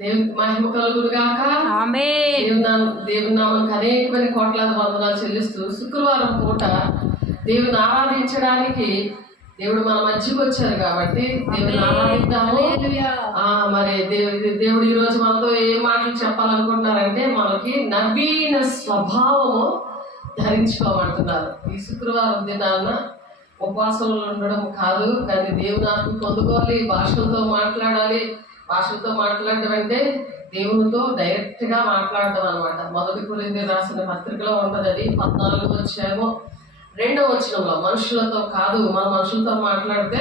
దేవునికి మహిమ కలుగును గాక. ఆమేన్. దేవుని నామానికి అనేకమైన కోట్లాది వందనాలు చెల్లిస్తూ శుక్రవారం పూట దేవుని ఆరాధించడానికి దేవుడు మన మధ్యకి వచ్చారు కాబట్టి దేవుని ఆరాధిద్దాము. మరి దేవుడు ఈ రోజు మనతో ఏ మాటలు చెప్పాలనుకుంటున్నారంటే మనకి నవీన స్వభావము ధరించుకోమంటున్నారు. ఈ శుక్రవారం దినాన ఉపవాసంలో ఉండడం కాదు, కానీ దేవుని ఆత్మ పొందుకోవాలి, భాషలతో మాట్లాడాలి. భాషలతో మాట్లాడడం అంటే దేవునితో డైరెక్ట్ గా మాట్లాడడం అనమాట. 1 కొరింథీయులకు రాసిన పత్రికలో ఉంటది, అది 14వ అధ్యాయము 2వ వచనంలో. మనుషులతో కాదు, మన మనుషులతో మాట్లాడితే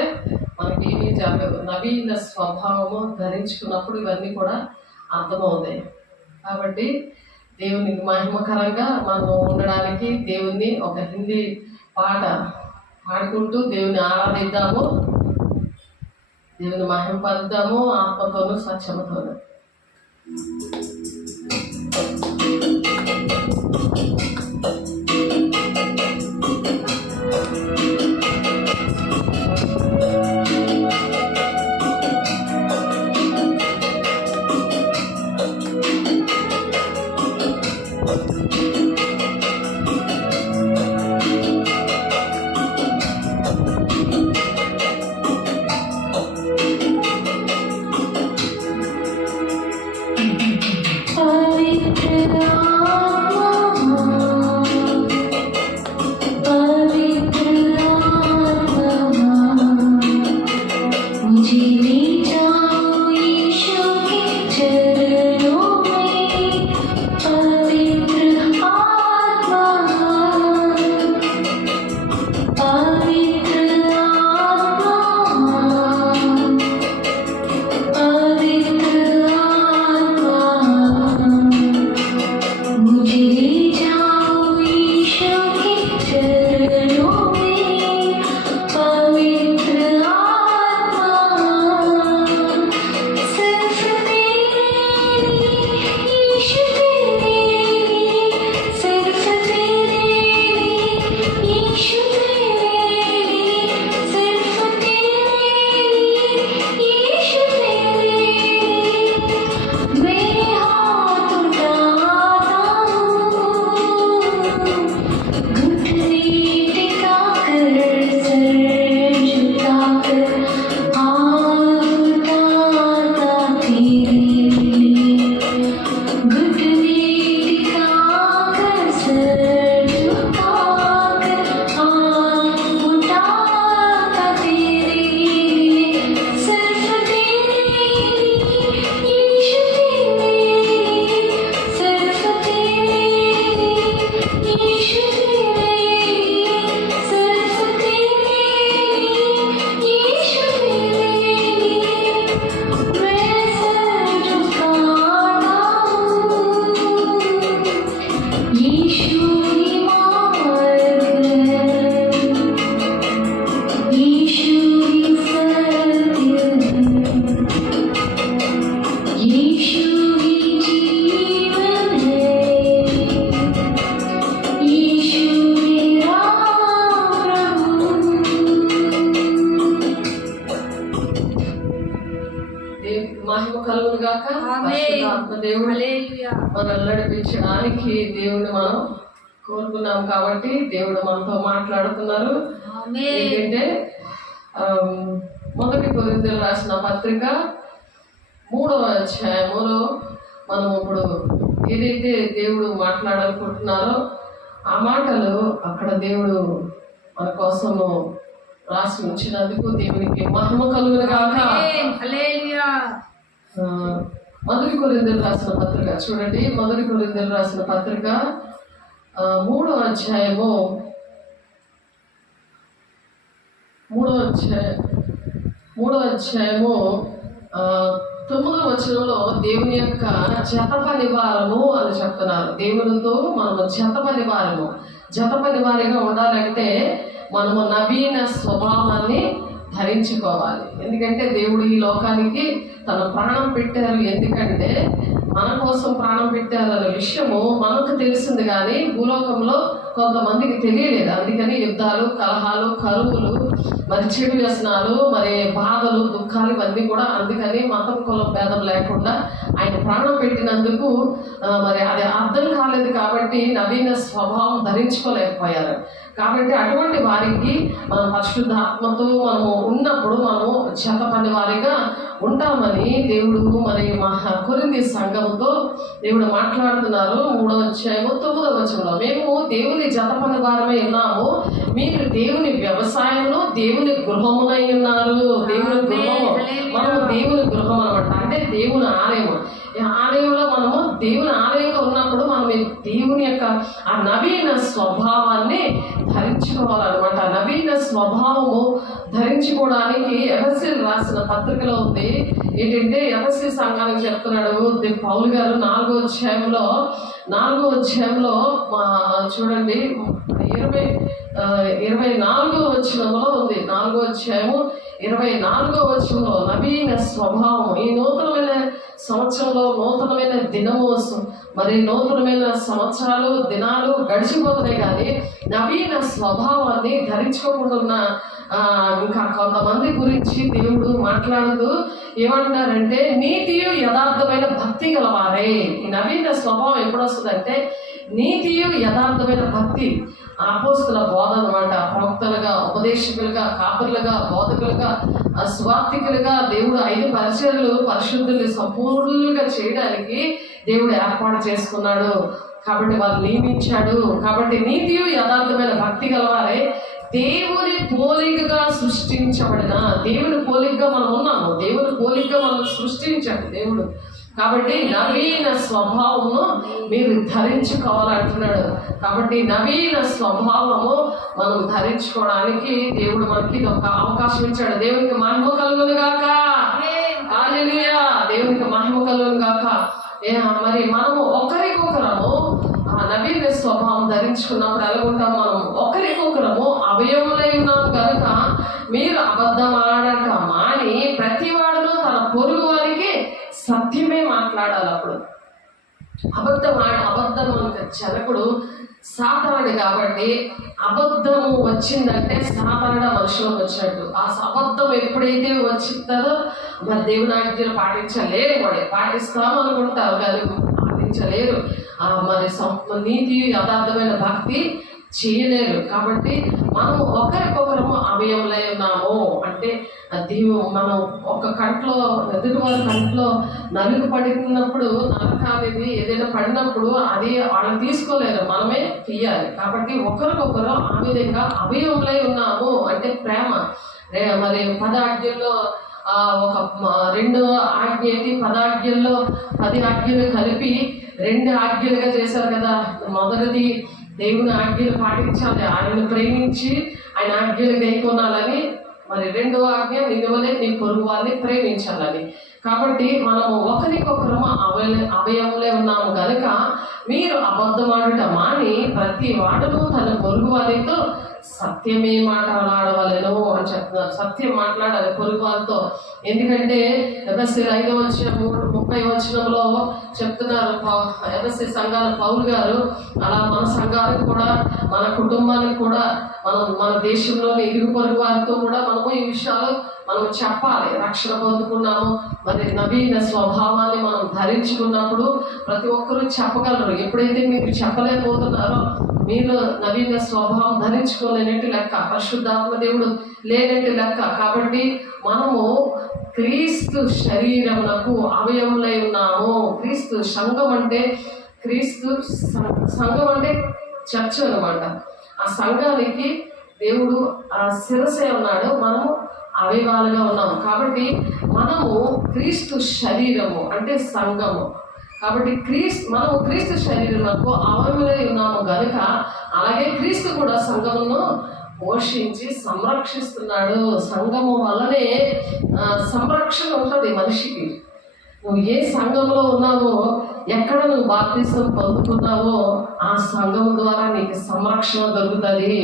మనకేమీ జరగదు. నవీన స్వభావము ధరించుకున్నప్పుడు ఇవన్నీ కూడా అర్థమవుతాయి. కాబట్టి దేవునికి మహిమకరంగా మనం ఉండడానికి దేవుణ్ణి ఒక హిందీ పాట పాడుకుంటూ దేవుని ఆరాధిద్దాము, దేవుని మహిమపరుద్దాము ఆత్మతోనూ సత్యముతోనూ. మహిమ కలుగును గాక. దేవుడు మనల్ని నడిపించడానికి దేవుడిని మనం కోరుకున్నాం కాబట్టి దేవుడు మనతో మాట్లాడుతున్నారు. ఏంటంటే 1 కొరింథీయులకు రాసిన పత్రిక 3వ అధ్యాయములో మనం ఇప్పుడు ఏదైతే దేవుడు మాట్లాడాలనుకుంటున్నారో ఆ మాటలు అక్కడ దేవుడు మన కోసము రాసి ఉంచినందుకు దేవునికి మహిమ కలుగును గాక. 1 కొరింథీయులకు రాసిన పత్రిక చూడండి. 1 కొరింథీయులకు రాసిన పత్రిక 3వ అధ్యాయము 9వ వచనంలో దేవుని యొక్క జత పనివారము అని చెప్తున్నారు. దేవునితో మనము జత పనివారిగా ఉండాలంటే మనము నవీన స్వభావాన్ని ధరించుకోవాలి. ఎందుకంటే దేవుడు ఈ లోకానికి తన ప్రాణం పెట్టారు. ఎందుకంటే మన కోసం ప్రాణం పెట్టారు అనే విషయము మనకు తెలిసింది, కానీ భూలోకంలో కొంతమందికి తెలియలేదు. అందుకని యుద్ధాలు, కలహాలు, కరువులు, మరి చెడు వ్యసనాలు, మరి బాధలు, దుఃఖాలు ఇవన్నీ కూడా. అందుకని మతం కులం భేదం లేకుండా ఆయన ప్రాణం పెట్టినందుకు మరి అది అర్థం కాలేదు కాబట్టి నవీన స్వభావం ధరించుకోలేకపోయారు. కాబట్టి అటువంటి వారికి మనం పరిశుద్ధాత్మతో మనము ఉన్నప్పుడు మనము చెత్త పని వారిగా ఉంటామని దేవుడు మరి కొరింథీ సంఘంతో దేవుడు మాట్లాడుతున్నారు. 3వ అధ్యాయము 9వ వచనంలో, మేము దేవుని జత పని వారమై ఉన్నాము, మీరు దేవుని వ్యవసాయంలో దేవుని గృహమునై ఉన్నారు. దేవుని గృహము, మనము దేవుని గృహం అనమాట. అంటే దేవుని ఆలయము. ఆలయంలో మనము దేవుని ఆలయంగా ఉన్నప్పుడు మనం దేవుని యొక్క ఆ నవీన స్వభావాన్ని ధరించుకోవాలన్నమాట. నవీన స్వభావము ధరించుకోవడానికి ఎఫెసీయులకు రాసిన పత్రికలో ఉంది. ఏంటంటే ఎఫెసీ సంఘానికి చెప్తున్నాడు పౌలు గారు 4వ అధ్యాయంలో చూడండి 24వ వచనంలో ఉంది. 4వ అధ్యాయము 24వ వచనంలో నవీన స్వభావం. ఈ నూతనమైన సంవత్సరంలో నూతనమైన దినము, మరి నూతనమైన సంవత్సరాలు, దినాలు గడిచిపోతున్నాయి కానీ నవీన స్వభావాన్ని ధరించుకోకుండా ఉన్న ఇంకా కొంతమంది గురించి దేవుడు మాట్లాడుతూ ఏమంటారంటే, నీతియు యథార్థమైన భక్తి గలవారే. ఈ నవీన స్వభావం ఎప్పుడు వస్తుందంటే నీతియు యథార్థమైన భక్తి. అపోస్తల బోధ అనమాట. ప్రవక్తలుగా, ఉపదేశకులుగా, కాపరులుగా, బోధకులుగా, స్వార్థికులుగా దేవుడు 5 పరిచర్యలు పరిశుద్ధుల్ని సంపూర్ణంగా చేయడానికి దేవుడు ఏర్పాటు చేసుకున్నాడు. కాబట్టి వాళ్ళు నియమించాడు. కాబట్టి నీతియు యథార్థమైన భక్తి గలవారే, దేవుని పోలికగా సృష్టించబడిన, దేవుని పోలికగా మనం ఉన్నాము, దేవుని పోలికగా మనం సృష్టించాడు దేవుడు. కాబట్టి నవీన స్వభావము మీరు ధరించుకోవాలంటున్నాడు. కాబట్టి నవీన స్వభావము మనం ధరించుకోవడానికి దేవుడు మనకి ఒక అవకాశం ఇచ్చాడు. దేవునికి మహిమ కలుగును గాక. హల్లెలూయా. దేవునికి మహిమ కలుగును గాక. మరి మనము ఒకరికొకరము నవీన స్వభావం ధరించుకున్నప్పుడు ఎలాగుంటాం? మనం ఒకరికొకరము అవయవులై ఉన్నాం కనుక మీరు అబద్ధం ఆడక మాని ప్రతివాడును తన పొరుగు వారికి సత్యమే మాట్లాడాలి. అప్పుడు అబద్ధం మనకు జనకుడు సాతానుడు కాబట్టి అబద్ధము వచ్చిందంటే సాధారణ మనుషులకు వచ్చినట్టు. ఆ అబద్ధం ఎప్పుడైతే వచ్చిందో మరి దేవుని ఆజ్ఞలు పాటించలేరు. వాడే పాటిస్తామనుకుంటారు కానీ పాటించలేరు. మరి నీతి యథార్థమైన భక్తి చేయలేరు. కాబట్టి మనం ఒకరికొకరము అవయవులై ఉన్నాము. అంటే మనం ఒక కంట్లో, ఎదుటి వారి కంట్లో నలుగు పడినప్పుడు, నలక అనేది ఏదైనా పడినప్పుడు అది వాళ్ళు తీసుకోలేరు, మనమే తీయాలి. కాబట్టి ఒకరికొకరు ఆ విధంగా అవయవులై ఉన్నాము. అంటే ప్రేమ. మరి 10 ఆజ్ఞల్లో ఒక 2వ ఆజ్ఞ ఏంటి? 10 ఆజ్ఞల్లో 10 ఆజ్ఞలు కలిపి 2 ఆజ్ఞలుగా చేశారు కదా. మొదటిది దేవుని ఆజ్ఞలు పాటించాలి, ఆయనను ప్రేమించి ఆయన ఆజ్ఞలు గైకొనాలని. మరి 2వ ఆజ్ఞ నిన్నువలే నీ పొరుగు వారిని ప్రేమించాలని. కాబట్టి మనము ఒకరికొకరము అవయవులే ఉన్నాము కనుక మీరు అబద్ధమాడుట మాని ప్రతి వాడును తన పొరుగు వారితో సత్యమే మాట్లాడవలెను అని చెప్తున్నారు. సత్యం మాట్లాడాలి పొరుగు వారితో. ఎందుకంటే ఎఫెసీ 5వ అధ్యాయం 30వ వచనంలో చెప్తున్నారు ఎఫెసీ సంఘాల పౌలు గారు, అలా మన సంఘానికి కూడా, మన కుటుంబానికి కూడా, మన దేశంలోని ఇరుగు పొరుగు వారితో కూడా మనము ఈ విషయాలు మనం చెప్పాలి. రక్షణ పొందుకున్నాము, మరి నవీన స్వభావాన్ని మనం ధరించుకున్నప్పుడు ప్రతి ఒక్కరూ చెప్పగలరు. ఎప్పుడైతే మీరు చెప్పలేకపోతున్నారో మీరు నవీన స్వభావం ధరించుకోలేనట్టు లెక్క, పరిశుద్ధాత్మ దేవుడు లేనట్టు లెక్క. కాబట్టి మనము క్రీస్తు శరీరమునకు అవయవులై ఉన్నాము. క్రీస్తు సంఘం అంటే సంఘం అంటే చర్చ్ అనమాట. ఆ సంఘానికి దేవుడు ఆ శిరసే ఉన్నాడు, మనము అవయవాలుగా ఉన్నాము. కాబట్టి మనము క్రీస్తు శరీరము అంటే సంఘము. కాబట్టి మనము క్రీస్తు శరీరమునకు అవయవులై ఉన్నాము కనుక అలాగే క్రీస్తు కూడా సంఘమును పోషించి సంరక్షిస్తున్నాడు. సంఘము వల్లనే సంరక్షణ ఉంటుంది మనిషికి. నువ్వు ఏ సంఘంలో ఉన్నావో, ఎక్కడ నువ్వు బాప్తిసం పొందుకున్నావో ఆ సంఘము ద్వారా నీకు సంరక్షణ దొరుకుతుంది.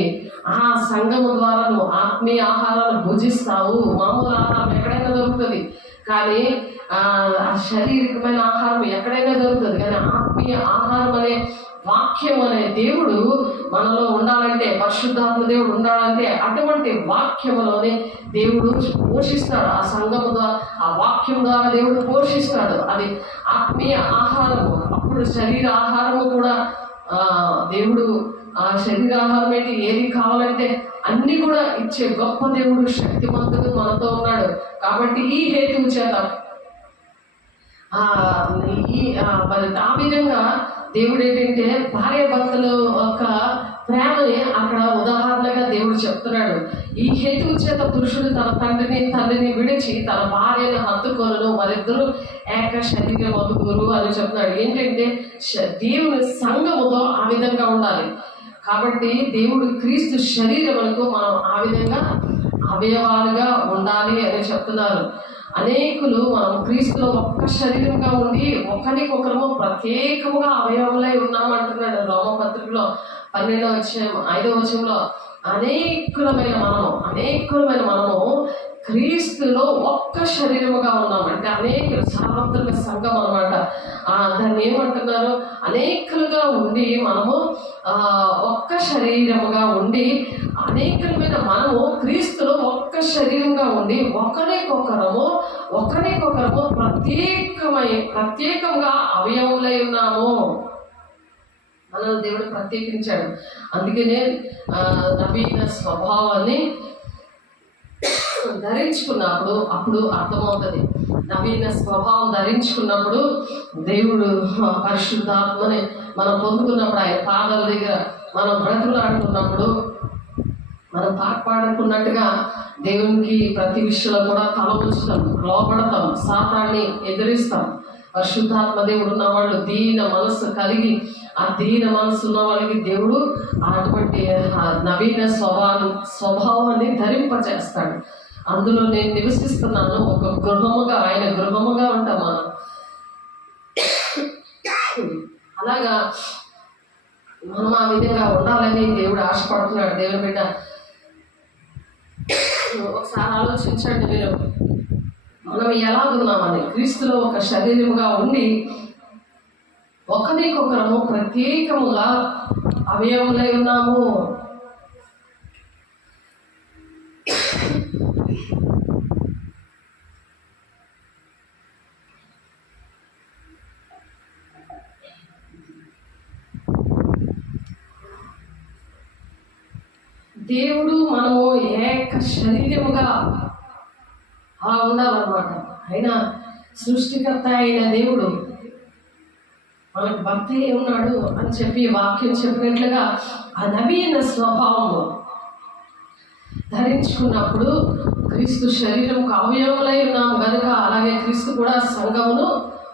ఆ సంఘము ద్వారా నువ్వు ఆత్మీయ ఆహారాలు భుజిస్తావు. మామూలు ఆహారం ఎక్కడైనా దొరుకుతుంది కానీ ఆ శారీరకమైన ఆహారం ఎక్కడైనా దొరుకుతుంది, కానీ ఆత్మీయ ఆహారం అనే వాక్యం అనే దేవుడు మనలో ఉండాలంటే, పరిశుద్ధాత్మ దేవుడు ఉండాలంటే అటువంటి వాక్యములోనే దేవుడు పోషిస్తాడు. ఆ సంఘము ద్వారా, ఆ వాక్యం ద్వారా దేవుడు పోషిస్తాడు. అది ఆత్మీయ ఆహారము. అప్పుడు శరీర ఆహారము కూడా దేవుడు, ఆ శరీరాహారం ఏంటి, ఏది కావాలంటే అన్ని కూడా ఇచ్చే గొప్ప దేవుడు, శక్తిమంతుడు మనతో ఉన్నాడు. కాబట్టి ఈ హేతువు చేత మరి ఆ విధంగా దేవుడు ఏంటంటే భార్య భర్తల యొక్క ప్రేమని అక్కడ ఉదాహరణగా దేవుడు చెప్తున్నాడు. ఈ హేతువు చేత పురుషుడు తన తల్లిని విడిచి తన భార్యను హత్తుకొనును, వారిద్దరూ ఏక శరీరం అవుతురు అని చెప్తున్నాడు. ఏంటంటే దేవుని సంఘముతో ఆ విధంగా ఉండాలి. కాబట్టి దేవుడు క్రీస్తు శరీరములకు మనం ఆ విధంగా అవయవాలుగా ఉండాలి అని చెప్తున్నారు. అనేకులు మనం క్రీస్తులో ఒక్క శరీరంగా ఉండి ఒకరికొకరము ప్రత్యేకముగా అవయవములై ఉన్నామంటున్నాడు రోమపత్రికలో 12వ అధ్యాయం 5వ వచనంలో. అనేకులమైన మనము క్రీస్తులో ఒక్క శరీరముగా ఉన్నాం. అంటే అనేకులు, సార్వత్రిక సంఘం అనమాట. దాన్ని ఏమంటున్నారు, అనేకులుగా ఉండి మనము ఒక్క శరీరముగా ఉండి, అనేకులమైన మనము క్రీస్తులో ఒక్క శరీరంగా ఉండి ఒకరికొకరము ప్రత్యేకంగా అవయవులై ఉన్నాము. మనల్ని దేవుడు ప్రత్యేకించాడు. అందుకనే నవీన స్వభావాన్ని ధరించుకున్నప్పుడు అప్పుడు అర్థమవుతుంది. నవీన స్వభావం ధరించుకున్నప్పుడు దేవుడు పరిశుద్ధాత్మని మనం పొందుకున్నప్పుడు, ఆయన పాదాల దగ్గర మనం బ్రతుకులాడుతున్నప్పుడు, మనం పాడుకున్నట్టుగా దేవునికి ప్రతి విషయంలో కూడా తల ఉంచుతాం, లోపడతాం, సాతాన్ని ఎదిరిస్తాం. పరిశుద్ధాత్మ దేవుడు ఉన్న వాళ్ళు దీన మనస్సు కలిగి, ఆ దీన మనస్సు ఉన్న వాళ్ళకి దేవుడు అటువంటి నవీన స్వభావాన్ని ధరింపచేస్తాడు. అందులో నేను నివసిస్తున్నాను, ఒక గృహముగా, ఆయన గృహముగా ఉంటాం మనం. అలాగా మనం ఆ విధంగా ఉండాలని దేవుడు ఆశపడుతున్నాడు. దేవుని బిడ్డ, ఒకసారి ఆలోచించండి మీరు, మనం ఎలాగున్నామని. క్రీస్తులో ఒక శరీరముగా ఉండి ఒకరికొకరము ప్రత్యేకముగా అవయవములై ఉన్నాము. దేవుడు మనము ఏక శరీరముగా అలా ఉండాలన్నమాట. అయినా సృష్టికర్త అయిన దేవుడు మనకు భర్త ఉన్నాడు అని చెప్పి వాక్యం చెప్పినట్లుగా ఆ నవీన స్వభావము ధరించుకున్నప్పుడు క్రీస్తు శరీరంకు అవయవములై ఉన్నాము కనుక, అలాగే క్రీస్తు కూడా సంఘమును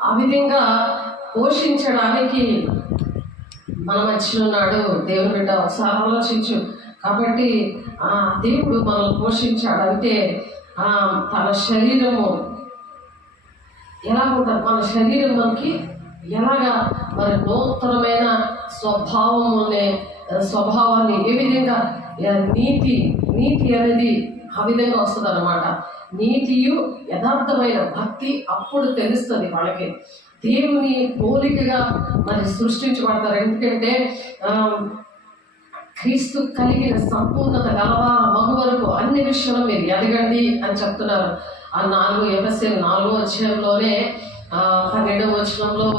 ఆ విధంగా పోషించడానికి మన మధ్య ఉన్నాడు. దేవుని బిడ్డ, ఒకసారి ఆలోచించు. కాబట్టి ఆ దేవుడు మనల్ని పోషించాడంటే తన శరీరము ఎలా ఉంటుంది, మన శరీరం మనకి ఎలాగా మరి నూతనమైన స్వభావాన్ని ఏ విధంగా, నీతి అనేది ఆ విధంగా వస్తుంది అన్నమాట. నీతియు యథార్థమైన భక్తి అప్పుడు తెలుస్తుంది వాళ్ళకి. దేవుని పోలికగా మరి సృష్టించబడతారు. ఎందుకంటే క్రీస్తు కలిగిన సంపూర్ణత గలవార మగు వరకు అన్ని విషయంలో మీరు ఎదగండి అని చెప్తున్నారు. ఆ 4 ఎఫెసీయులు 4వ అధ్యాయంలోనే 12వ వచనంలో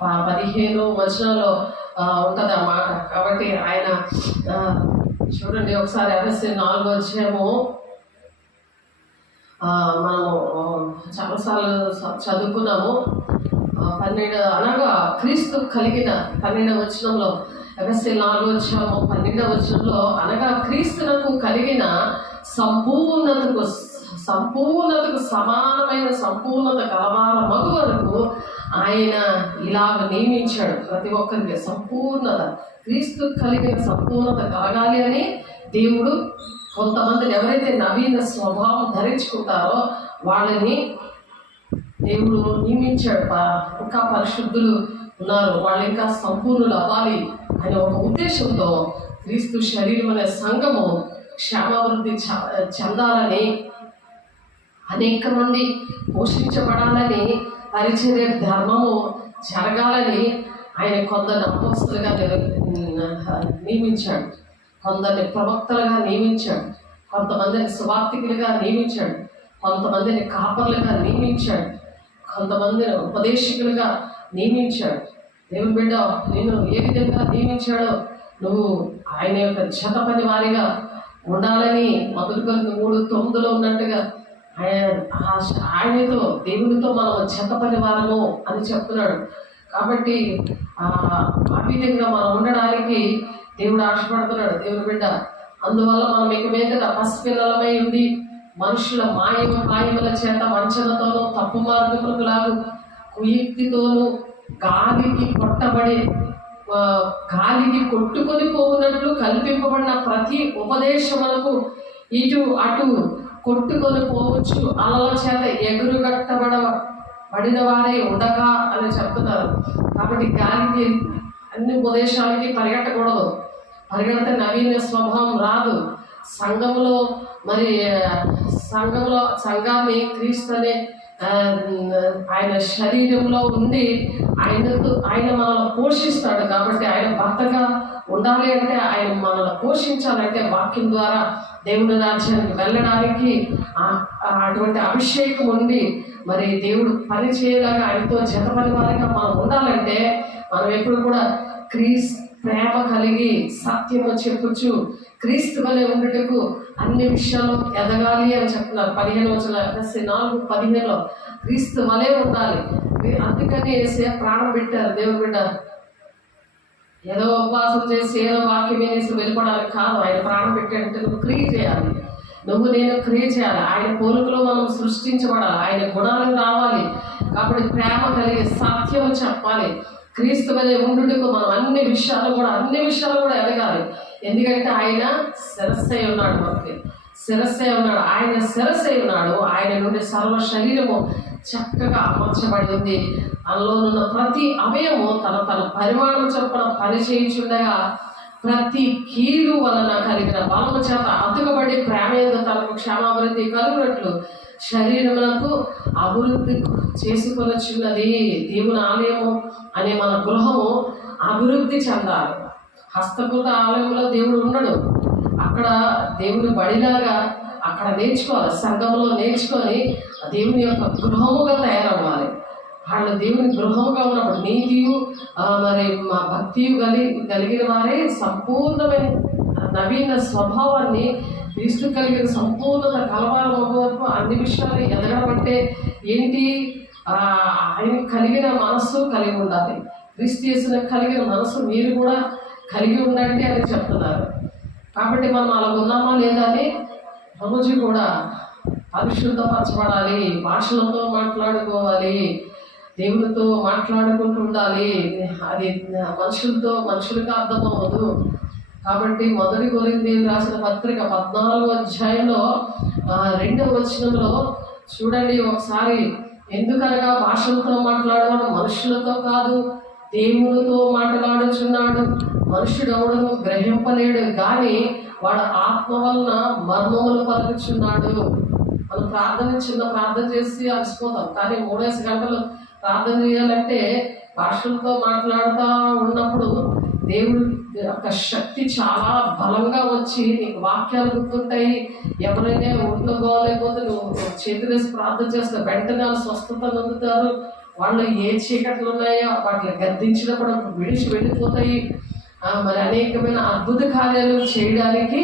15వ వచనంలో ఉంటుంది ఆ మాట. కాబట్టి ఆయన చూడండి ఒకసారి ఎఫెసీయులు 4వ అధ్యాయము మనము చాలాసార్లు చదువుకున్నాము. 12 అనగా క్రీస్తు కలిగిన 12వ వచనంలో, ఎఫెసీయులు 4వ అధ్యాయము 12వ వచనంలో, అనగా క్రీస్తునకు కలిగిన సంపూర్ణతకు సమానమైన సంపూర్ణత కలవార మగు వరకు ఆయన ఇలాగ నియమించాడు. ప్రతి ఒక్కరికి సంపూర్ణత, క్రీస్తు కలిగిన సంపూర్ణత కలగాలి అని దేవుడు కొంతమందిని ఎవరైతే నవీన స్వభావం ధరించుకుంటారో వాళ్ళని దేవుడు నియమించాడు. ఇంకా పరిశుద్ధులు ఉన్నారు, వాళ్ళు ఇంకా సంపూర్ణులు అవ్వాలి అనే ఒక ఉద్దేశంతో క్రీస్తు శరీరం అనే సంఘము క్షేమాభివృద్ధి చెందాలని అనేక మంది పోషించబడాలని, పరిచర్య ధర్మము జరగాలని ఆయన కొందరు అపోస్తలుగా నియమించాడు, కొందరిని ప్రవక్తలుగా నియమించాడు, కొంతమందిని సువార్తికులుగా నియమించాడు, కొంతమందిని కాపర్లుగా నియమించాడు, కొంతమందిని ఉపదేశకులుగా నియమించాడు. దేవుని బిడ్డ, నేను ఏ విధంగా నియమించాడో నువ్వు ఆయన యొక్క జత పని వారిగా ఉండాలని మొదటి కొరింథీ 3:9 ఉన్నట్టుగా ఆయనతో దేవునితో మనం జత పని వారము అని చెప్తున్నాడు. కాబట్టి ఆ విధంగా మనం ఉండడానికి దేవుడు ఆశపడుతున్నాడు. దేవుని బిడ్డ, అందువల్ల మనం ఇక మీదట పసిపిల్లలమై ఉండి మనుషుల మాయముల చేత వంచనతోనూ తప్పు మార్గములకు లాగు కుయుక్తితోనూ గాలికి కొట్టుకొని పోవునట్లు కల్పింపబడిన ప్రతి ఉపదేశములకు ఇటు అటు కొట్టుకొని పోవచ్చు, అలల చేత ఎగురుగట్టబడిన వారే ఉండగా అని చెప్తున్నారు. కాబట్టి గాలికి అన్ని ఉపదేశాలకి పరిగెట్టకూడదు. పరిగెడితే నవీన స్వభావం రాదు. సంఘాన్ని క్రీస్తు అనే ఆయన శరీరంలో ఉండి ఆయన మనల్ని పోషిస్తాడు. కాబట్టి ఆయన భర్తగా ఉండాలి అంటే, ఆయన మనల్ని పోషించాలంటే వాక్యం ద్వారా దేవుని రాజ్యానికి వెళ్ళడానికి అటువంటి అభిషేకం ఉండి మరి దేవుడు పని చేయలాగా ఆయనతో జత పని వారిగా మనం ఉండాలంటే మనం ఎప్పుడు కూడా ప్రేమ కలిగి సత్యము చెప్పుచు క్రీస్తు వలె ఉండుటకు అన్ని విషయాల్లో ఎదగాలి అని చెప్తున్నారు. 15 క్రీస్తు వలె ఉండాలి. అందుకని ప్రాణం పెట్టారు. దేవుని బిడ్డ, ఏదో ఉపవాసం చేసి ఏదో వాక్యం వేసి వెళ్ళిపోవడానికి కాదు. ఆయన ప్రాణం పెట్టాడంటే నువ్వు క్రియ చేయాలి, నేను క్రియ చేయాలి. ఆయన పోలికలో మనం సృష్టించబడాలి, ఆయన గుణాలు రావాలి. కాబట్టి ప్రేమ కలిగి సత్యం చెప్పాలి. క్రీస్తు వలె ఉండుటకు మనం అన్ని విషయాలు కూడా ఎదగాలి. ఎందుకంటే ఆయన శిరస్సై ఉన్నాడు, మనకి శిరస్సై ఉన్నాడు. ఆయన శిరస్సై ఉన్నాడు. ఆయన నుండి సర్వ శరీరము చక్కగా అమర్చబడి ఉంది. అందులో ఉన్న ప్రతి అవయము తన పరిమాణం చొప్పున పనిచేయుచుండగా ప్రతి కీలు వలన కలిగిన బలము చేత అతుకబడి ప్రేమేందు తనకు క్షేమాభివృద్ధి కలుగునట్లు శరీరములకు అభివృద్ధి చేసుకొనొచ్చున్నది. దేవుని ఆలయము అనే మన గృహము అభివృద్ధి చెందాలి. హస్తకృత ఆలయంలో దేవుడు ఉండడు. అక్కడ దేవుని బడిలాగా అక్కడ నేర్చుకోవాలి, సంఘంలో నేర్చుకొని దేవుని యొక్క గృహముగా తయారవ్వాలి. వాళ్ళు దేవుని గృహముగా ఉన్నప్పుడు నీతియు మరి మా భక్తియు కలిగిన వారే సంపూర్ణమైన నవీన స్వభావాన్ని క్రీస్తు కలిగిన సంపూర్ణత కలవారం వరకు అన్ని విషయాలు ఎదగడం అంటే ఏంటి? ఆయన కలిగిన మనస్సు కలిగి ఉండాలి. క్రీస్తు యేసును కలిగిన మనస్సు మీరు కూడా కలిగి ఉండండి అని చెప్తున్నారు. కాబట్టి మనం అలా ఉన్నామా లేదా అని రోజు కూడా పరిశుద్ధపరచబడాలి, భాషలతో మాట్లాడుకోవాలి, దేవునితో మాట్లాడుకుంటూ ఉండాలి. అది మనుషులకు అర్థమవ్వదు. కాబట్టి మొదటి కొరింథీయులకు రాసిన పత్రిక 14వ అధ్యాయంలో 2వ వచనంలో చూడండి ఒకసారి. ఎందుకనగా భాషలతో మాట్లాడేవాడు మనుషులతో కాదు, దేవునితో మాట్లాడుచున్నాడు. మనుషుడు ఎవడను గ్రహింపలేడు కానీ వాడు ఆత్మ వలన మర్మములు పలుకుచున్నాడు. మనం చిన్న ప్రార్థన చేసి అలసిపోతాం, కానీ 3 గంటలు ప్రార్థన చేయాలంటే భాషలతో మాట్లాడుతూ ఉన్నప్పుడు దేవుడి యొక్క శక్తి చాలా బలంగా వచ్చి నీకు వాక్యాలు గుర్తుంటాయి. ఎవరైనా ఒంట్లో బాగోలేకపోతే నువ్వు చేతులేసి ప్రార్థన చేస్తే వెంటనే స్వస్థత పొందుతారు. వాళ్ళు ఏ చీకట్లు ఉన్నాయో వాటిని గద్దించినప్పుడు విడిచి వెళ్ళిపోతాయి. మరి అనేకమైన అద్భుత కార్యాలు చేయడానికి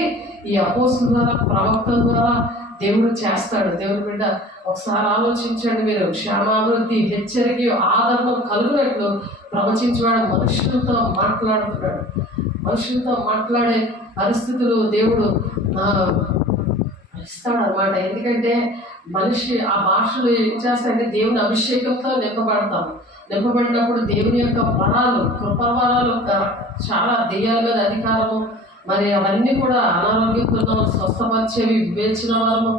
ఈ అపోస్తుల ద్వారా, ప్రవక్తల ద్వారా దేవుడు చేస్తాడు. దేవుడి బిడ్డ, ఒకసారి ఆలోచించండి. మీరు క్షేమాభివృద్ధి, హెచ్చరిక, ఆదరణ కలుగునట్లు ప్రవచించేవాడు మనుషులతో మాట్లాడుతున్నాడు. మనుషులతో మాట్లాడే పరిస్థితులు దేవుడు ఇస్తాడు అన్నమాట. ఎందుకంటే మనిషి ఆ భాషలు ఏం చేస్తాయంటే దేవుని అభిషేకంతో నింపబడినప్పుడు దేవుని యొక్క వరాలు, కృపవరాలు, చాలా దెయ్యాల మీద అధికారము, మరి అవన్నీ కూడా అనారోగ్యంతో స్వస్థపరిచేవి, వివేచన వరము,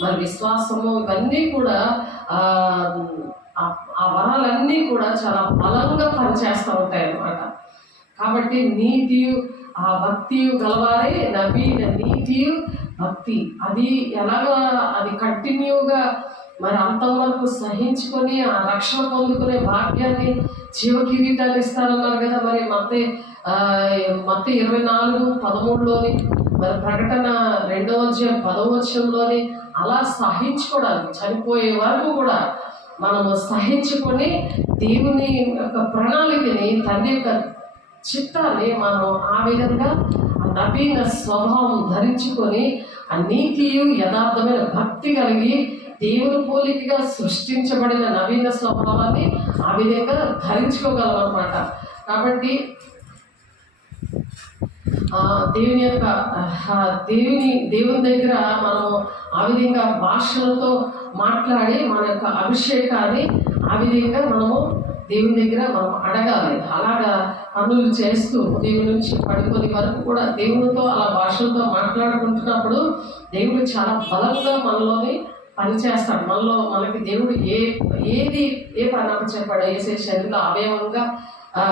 మరి విశ్వాసము, ఇవన్నీ కూడా ఆ వరాలన్నీ కూడా చాలా బలంగా పనిచేస్తూ ఉంటాయి అన్నమాట. కాబట్టి నీతియు భక్తియు గలవారే నవీన నీతియు భక్తి. అది ఎలాగా అది కంటిన్యూగా మరి అంతవరకు సహించుకొని ఆ రక్షణ పొందుకునే భాగ్యాన్ని, జీవ కిరీటాన్ని ఇస్తారన్నారు కదా. మరి మత్తయి 24:13లోని, మరి ప్రకటన 2:10 అలా సహించుకోవడానికి చనిపోయే వరకు కూడా మనము సహించుకొని దేవుని యొక్క ప్రణాళికని, తండ్రి యొక్క చిత్తాన్ని మనం ఆ విధంగా నవీన స్వభావం ధరించుకొని ఆ నీతియు యథార్థమైన భక్తి కలిగి దేవుని పోలికగా సృష్టించబడిన నవీన స్వభావాన్ని ఆ విధంగా ధరించుకోగలం అన్నమాట. కాబట్టి దేవుని దగ్గర మనము ఆ విధంగా భాషలతో మాట్లాడి మన యొక్క అభిషేకాన్ని ఆ విధంగా మనము దేవుని దగ్గర మనం అడగాలి. అలాగా పనులు చేస్తూ దేవుని నుంచి పడుకొని వరకు కూడా దేవునితో అలా భాషలతో మాట్లాడుకుంటున్నప్పుడు దేవుడు చాలా బలంగా మనలోని పనిచేస్తాడు. మనకి దేవుడు ఏ పని చెప్పాడో, ఏ శరీరంలో అవయవంగా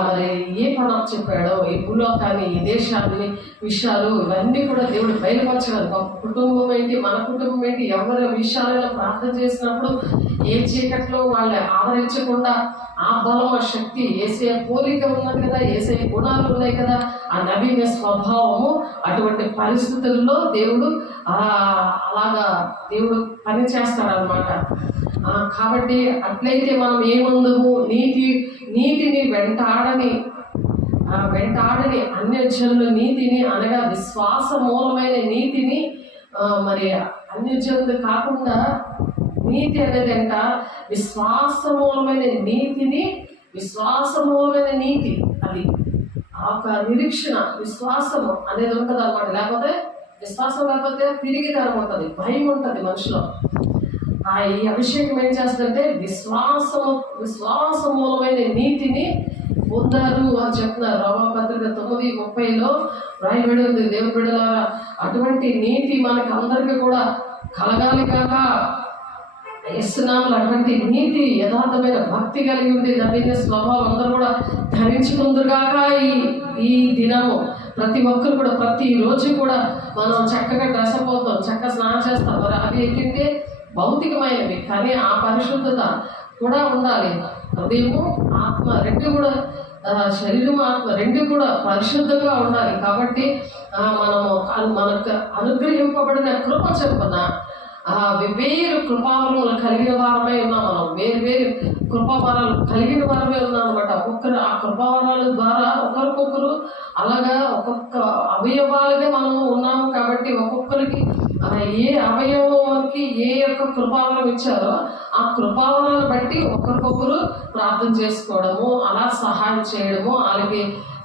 మరి ఏ పని చెప్పాడో, ఈ భూలోకాన్ని, ఈ దేశాన్ని విషయాలు ఇవన్నీ కూడా దేవుడు బయలుపరచగలరు. ఒక కుటుంబం ఏంటి, మన కుటుంబం ఏంటి, ఎవరి విషయాలను ప్రార్థన చేసినప్పుడు ఏ చీకట్లో వాళ్ళని ఆదరించకుండా ఆ బలం, ఆ శక్తి, ఏసే పోలిక ఉన్నది కదా, ఏసే గుణాలు ఉన్నాయి కదా, ఆ నవీన స్వభావము అటువంటి పరిస్థితుల్లో దేవుడు అలాగా దేవుడు పని చేస్తారనమాట. కాబట్టి అట్లయితే మనం ఏముందము, నీతిని వెంటాడని అన్యజనుల నీతిని, అనగా విశ్వాస మూలమైన నీతిని, మరి అన్యజనులు కాకుండా నీతి అనేది అంట విశ్వాసమూలమైన నీతి, అది ఒక నిరీక్షణ, విశ్వాసము అనేది ఉంటుంది అనమాట. లేకపోతే విశ్వాసం లేకపోతే తిరిగితనం ఉంటుంది, భయం ఉంటుంది మనిషిలో. ఈ అభిషేకం ఏం చేస్తుందంటే విశ్వాసమూలమైన నీతిని పొందారు అని చెప్తున్నారు. రోమాపత్రిక 9:30 రాయబడి ఉంది. దేవుని బిడ్డలారా, అటువంటి నీతి మనకి అందరికీ కూడా కలగాలి కాక ఇస్తున్నాములు. అటువంటి నీతి, యథార్థమైన భక్తి కలిగి ఉండి నవీన స్వభావం అందరూ కూడా ధరించుకుందురుగాక. ఈ దినము ప్రతి ఒక్కరు కూడా ప్రతిరోజు కూడా మనం చక్కగా డ్రెస్ అవుతాం, చక్కగా స్నానం చేస్తాం. మరి అవి ఏంటంటే భౌతికమైనవి, కానీ ఆ పరిశుద్ధత కూడా ఉండాలి. హృదయము, ఆత్మ రెండు కూడా, శరీరం, ఆత్మ రెండు కూడా పరిశుద్ధంగా ఉండాలి. కాబట్టి మనకు అనుగ్రహింపబడిన కృప చెప్పున వేరు కృపావరములు కలిగిన వారమై ఉన్నాం. మనం వేరు కృపావరాలు కలిగిన వారమే ఉన్నాం అనమాట. ఒక్కొక్కరు ఆ కృపావరాల ద్వారా ఒకరికొకరు అలాగా ఒక్కొక్క అవయవాలుగా మనం ఉన్నాము. కాబట్టి ఒక్కొక్కరికి ఏ అవయవానికి ఏ యొక్క కృపావరం ఇచ్చారో ఆ కృపావరాలను బట్టి ఒకరికొకరు ప్రార్థన చేసుకోవడము, అలా సహాయం చేయడము, వాళ్ళకి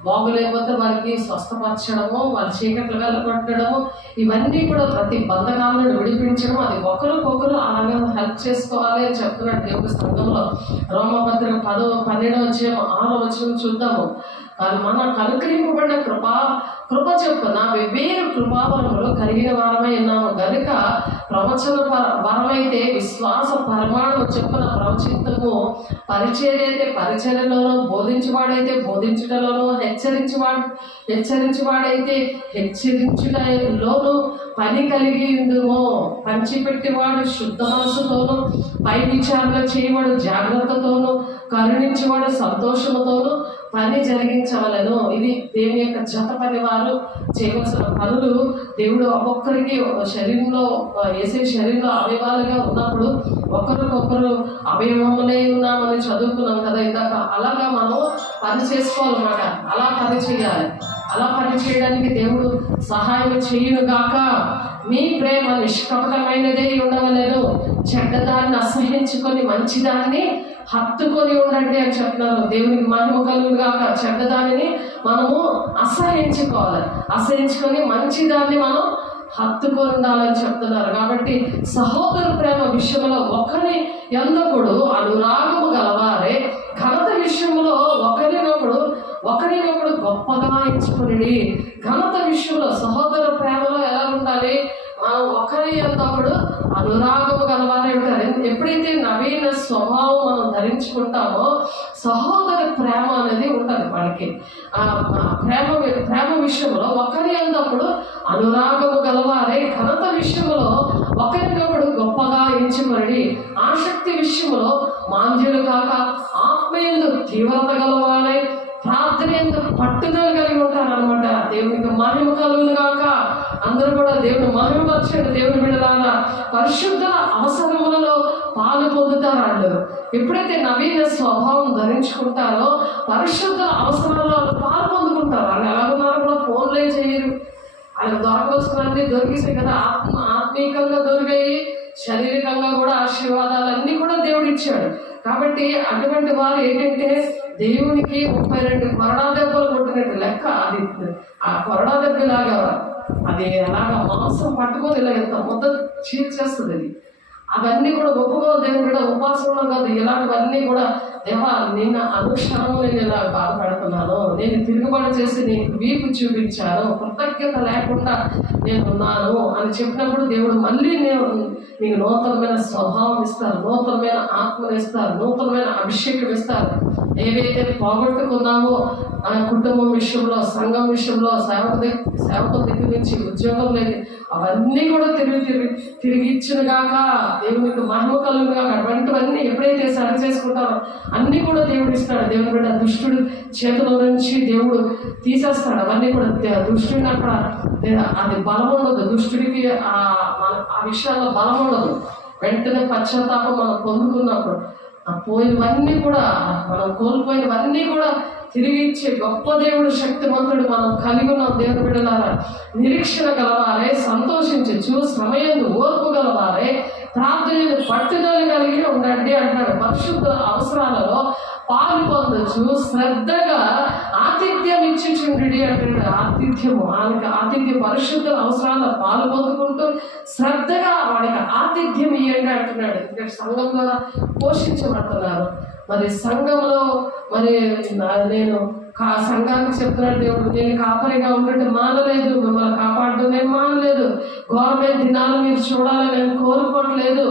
బాగులేకపోతే వారికి స్వస్థపరచడము, వాళ్ళ చీకట్లు వెళ్ళగొట్టడము, ఇవన్నీ కూడా ప్రతి బంధకాలను విడిపించడం, అది ఒకరికొకరు అలాగే హెల్ప్ చేసుకోవాలి అని చెప్తున్నాడు దేవుడి సంఘంలో. రోమపత్రిక 10:12 చూద్దాము. మనకు అనుగ్రహింపబడిన కృప చొప్పున వేరు కృపావరములు కలిగిన వారమై ఉన్నాము గనుక ప్రవచన వరమైతే విశ్వాస పరిమాణము చొప్పున ప్రవచితము, పరిచర్య అయితే పరిచర్యలోను, బోధించువాడైతే బోధించుటలోను, హెచ్చరించువాడైతే హెచ్చరించుటలోను పని కలిగి ఉందుమో. పంచిపెట్టేవాడు శుద్ధ మనసుతోను, పై విచారణ చేయవాడు జాగ్రత్తతోను, కరుణించేవాడు సంతోషముతోను పని జరిగించవలను. ఇది దేవుని యొక్క జత పని వారు చేయవలసిన పనులు. దేవుడు ఒక్కొక్కరికి శరీరంలో వేసే శరీరంలో అవయవాలుగా ఉన్నప్పుడు ఒకరికొకరు అవయవములే ఉన్నామని చదువుకున్నాం కదా ఇందాక. అలాగా మనం పని చేసుకోవాలన్నమాట. అలా పని చేయాలి. అలా పని చేయడానికి దేవుడు సహాయం చేయును గాక. మీ ప్రేమ నిష్కపటమైనదే ఉండవలను, చెడ్డదాన్ని అసహించుకొని మంచిదాన్ని హత్తుకొని ఉండండి అని చెప్తున్నారు. దేవునికి మహిమ కలుగును గాక. చెడ్డదానిని మనము అసహించుకొని మంచిదాన్ని మనం హత్తుకొని ఉండాలని చెప్తున్నారు. కాబట్టి సహోదర ప్రేమ విషయంలో ఒకరి యందొకడు అనురాగము గలవారే, ఘనత విషయంలో ఒకరినొకడు గొప్పగా ఎంచుకుని. ఘనత విషయంలో సహోదర ప్రేమలో ఎలా ఉండాలి? ఒకరి యందొకడు అనురాగము గలవారే ఉంటారు. ఎప్పుడైతే నవీన స్వభావం మనం ధరించుకుంటామో సహోదరి ప్రేమ అనేది ఉంటుంది మనకి. ఆ ప్రేమ విషయంలో ఒకరి అందప్పుడు అనురాగము గలవారే, ఘనత విషయంలో ఒకరినొకడు గొప్పగా ఎంచుకొని, ఆసక్తి విషయంలో మాంద్యులు కాక ఆత్మీయులు తీవ్రత గలవారే, ప్రార్థన ఎందుకు పట్టుదల కలిగి ఉంటారనమాట. దేవునికి మహిమ కలుగును గాక. అందరూ కూడా దేవుని మహిమపరచండి. దేవుని బిడ్డలారా, పరిశుద్ధ అవసరములలో పాలు పొందుతారు. అందరూ ఎప్పుడైతే నవీన స్వభావం ధరించుకుంటారో పరిశుద్ధ అవసరాల్లో పాలు పొందుకుంటారు. వాళ్ళు ఎలాగున్నారో కూడా ఫోన్లే చేయరు. వాళ్ళకి దొరకవలసినవన్నీ దొరికిసాయి కదా. ఆత్మీయంగా దొరికాయి, శారీరకంగా కూడా ఆశీర్వాదాలన్నీ కూడా దేవుడు ఇచ్చాడు. కాబట్టి అటువంటి వారు ఏంటంటే దేవునికి 32 కొరడా దెబ్బలు కొట్టినట్టు లెక్క. అది ఆ కొరడా దెబ్బలాగా అది అలాగా మాంసం పట్టుకొని ఇలా ఎంత ముద్ద చీల్చేస్తుంది. అవన్నీ కూడా ఒప్పుకోవాలి. దేవుని కూడా ఉపాసంలో కాదు, ఇలాంటివన్నీ కూడా దేవా నిన్న అనుక్షణం నేను ఇలా బాధపడుతున్నాను, నేను తిరుగుబాటు చేసి నీకు వీపు చూపించాను, కృతజ్ఞత లేకుండా నేను ఉన్నాను అని చెప్పినప్పుడు దేవుడు మళ్ళీ నీకు నూతనమైన స్వభావం ఇస్తారు, నూతనమైన ఆత్మను ఇస్తారు, నూతనమైన అభిషేకం ఇస్తారు. ఏవైతే పోగొట్టుకున్నామో ఆ కుటుంబం విషయంలో, సంఘం విషయంలో, సేవకుల దగ్గర నుంచి ఉద్యోగం లేదు, అవన్నీ కూడా తిరిగి ఇచ్చిన గాక. దేవునికి మహిమ కలుగును గాక. అటువంటివన్నీ ఎప్పుడైతే సరి చేసుకుంటారో అన్నీ కూడా దేవుడు ఇస్తాడు. దేవుని బిడ్డ దుష్టుడు చేతిలో నుంచి దేవుడు తీసేస్తాడు. అవన్నీ కూడా దుష్టుడిని అక్కడ అది బలం ఉండదు. దుష్టుడికి ఆ విషయాల్లో బలం ఉండదు. వెంటనే పశ్చాత్తాపం మనం పొందుకున్నప్పుడు పోయినవన్నీ కూడా, మనం కోల్పోయినవన్నీ కూడా తిరిగి ఇచ్చే గొప్ప దేవుడు, శక్తివంతుడు మనం కలిగి ఉన్నాం. దేవుని బిడ్డలారా, నిరీక్షణ గలవారే, సంతోషించచ్చు, శ్రమయందు ఓర్పు గలవారే, ప్రార్థనలు పట్టుదల కలిగి ఉండండి అంటాడు. పరిశుద్ధ అవసరాలలో పాలు పొందొచ్చు, శ్రద్ధగా ఆతిథ్యం ఇచ్చుచుండి అంటాడు. ఆతిథ్యము, ఆయనకి ఆతిథ్యం, పరిశుద్ధ అవసరాల పాలు పొందుకుంటూ శ్రద్ధగా వాడికి ఆతిథ్యం ఇవ్వండి అంటున్నాడు. ఎందుకంటే సంఘం ద్వారా పోషించబడుతున్నారు. మరి సంఘంలో మరి నేను సంఘానికి చెప్తున్నాడు దేవుడు, నేను కాపరిగా ఉండటం మానలేదు, మిమ్మల్ని కాపాడడం నేను మానలేదు, గవర్నమెంట్ దినాలు మీరు చూడాలని నేను కోరుకోవట్లేదు,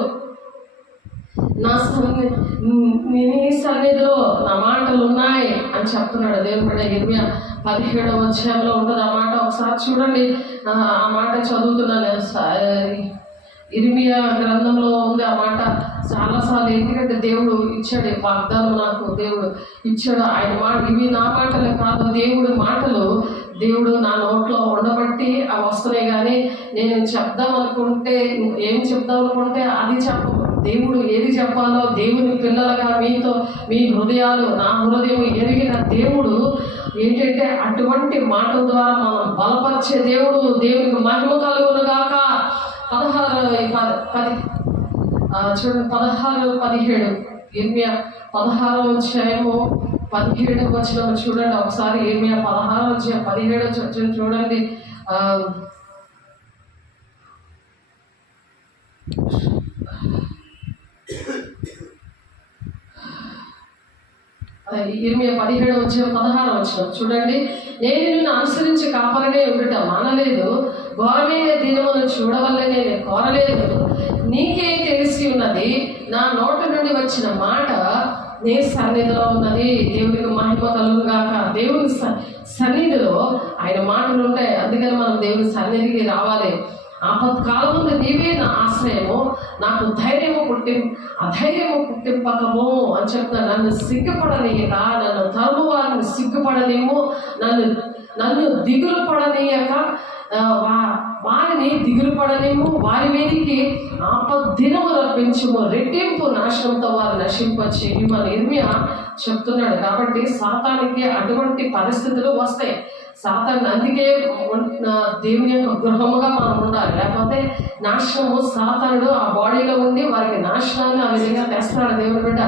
నీ సన్నిధిలో నా మాటలు ఉన్నాయి అని చెప్తున్నాడు దేవుడు. కూడా ఇర్మియా 17వ అధ్యాయంలో ఉంటుంది ఆ మాట. ఒకసారి చూడండి, ఆ మాట చదువుతున్నాను. ఇర్మియా గ్రంథంలో ఉంది ఆ మాట చాలాసార్లు. ఎందుకంటే దేవుడు ఇచ్చాడు వాగ్దానం, నాకు దేవుడు ఇచ్చాడు. ఆయన మాట ఇవి నా మాటలే కాదు, దేవుడి మాటలు దేవుడు నా నోట్లో ఉండబట్టి అవి వస్తున్నాయి. కానీ నేను చెప్దాం అనుకుంటే, ఏం చెప్దాం అనుకుంటే అది చెప్పు. దేవుడు ఏది చెప్పాలో, దేవుని పిల్లలుగా మీతో మీ హృదయాలు నా హృదయం ఎరిగిన దేవుడు ఏంటంటే అటువంటి మాటల ద్వారా మనం బలపరిచే దేవుడు. దేవునికి మహిమ కలుగును గాక. 16 17 ఇర్మియా 16వ అధ్యాయము 17వ వచనం చూడండి ఒకసారి. ఇర్మియా 16వ అధ్యాయం 17వ వచనం చూడండి. ఇర్మియా 17వ అధ్యాయం 16వ వచనం చూడండి. నేను నిన్ను అనుసరించి కాపరనే ఉండట మానలేదు, ఘోరమైన దినమును చూడవల్లనే నేను కోరలేదు. నీకే తెలిసి ఉన్నది, నా నోట నుండి వచ్చిన మాట నీ సన్నిధిలో ఉన్నది. దేవునికి మహిమ కలుగును గాక. దేవుని సన్నిధిలో ఆయన మాటలు ఉంటాయి. అందుకని మనం దేవుని సన్నిధికి రావాలి. ఆపత్కాలం ముందు నీవే నా ఆశ్రయము, నాకు అధైర్యము పుట్టింపకము అని చెప్తాను. నన్ను సిగ్గుపడనీయక, నన్ను తరుము వారిని సిగ్గుపడనేమో, నన్ను దిగులు పడనీయక, వారిని దిగులు పడనేమో, వారి మీదకి ఆపద్దినము రప్పించుము, రెట్టింపు నాశనంతో వారు నశింపచేయమని ఇర్మియా చెప్తున్నాడు. కాబట్టి సాతానికి అటువంటి పరిస్థితులు వస్తాయి. సాతాను అందుకే దేవుని యొక్క గృహముగా మనం ఉండాలి. లేకపోతే నాశనము, సాతానుడు ఆ బాడీలో ఉండి వారికి నాశనాన్ని ఆ విధంగా తెస్తున్నాడు దేవుని బిడ్డ.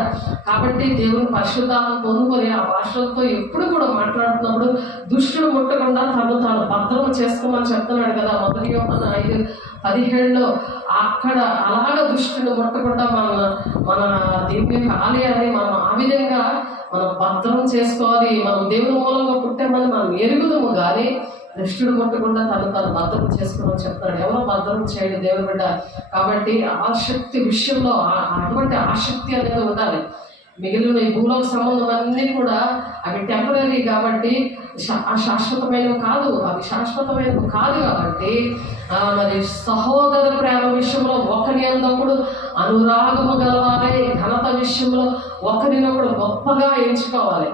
కాబట్టి దేవుని పరిశుద్ధాలను పొందుకొని ఆ భాషలతో ఎప్పుడు కూడా మాట్లాడుతున్నప్పుడు దుష్టుడు ముట్టకుండా తను తాను భద్రం చేసుకోమని చెప్తున్నాడు కదా. 1 యోహాను 5:17 అక్కడ అలాగ దుష్టుని ముట్టకుండా మన దేవుని యొక్క ఆలయాన్ని మనం ఆ విధంగా మనం భద్రం చేసుకోవాలి. మనం దేవుని మూలంగా పుట్టామని మనం ఎరుగుదాము. కానీ దుష్టుడు ముట్టకుండా తను భద్రం చేసుకోమని చెప్తాడు. ఎవరో భద్రం చేయడు దేవుని బిడ్డ. కాబట్టి ఆసక్తి విషయంలో అటువంటి ఆసక్తి అనేది ఉండాలి. మిగిలిన ఈ భూలోక సంబంధం అన్నీ కూడా అవి టెంపరీ కాబట్టి శాశ్వతమైనవి కాదు. అవి శాశ్వతమైనవి కాదు కాబట్టి మరి సహోదర ప్రేమ విషయంలో ఒకరి అందప్పుడు అనురాగము గలవాలి. ఘనత విషయంలో ఒకరినొకడు గొప్పగా ఎంచుకోవాలి.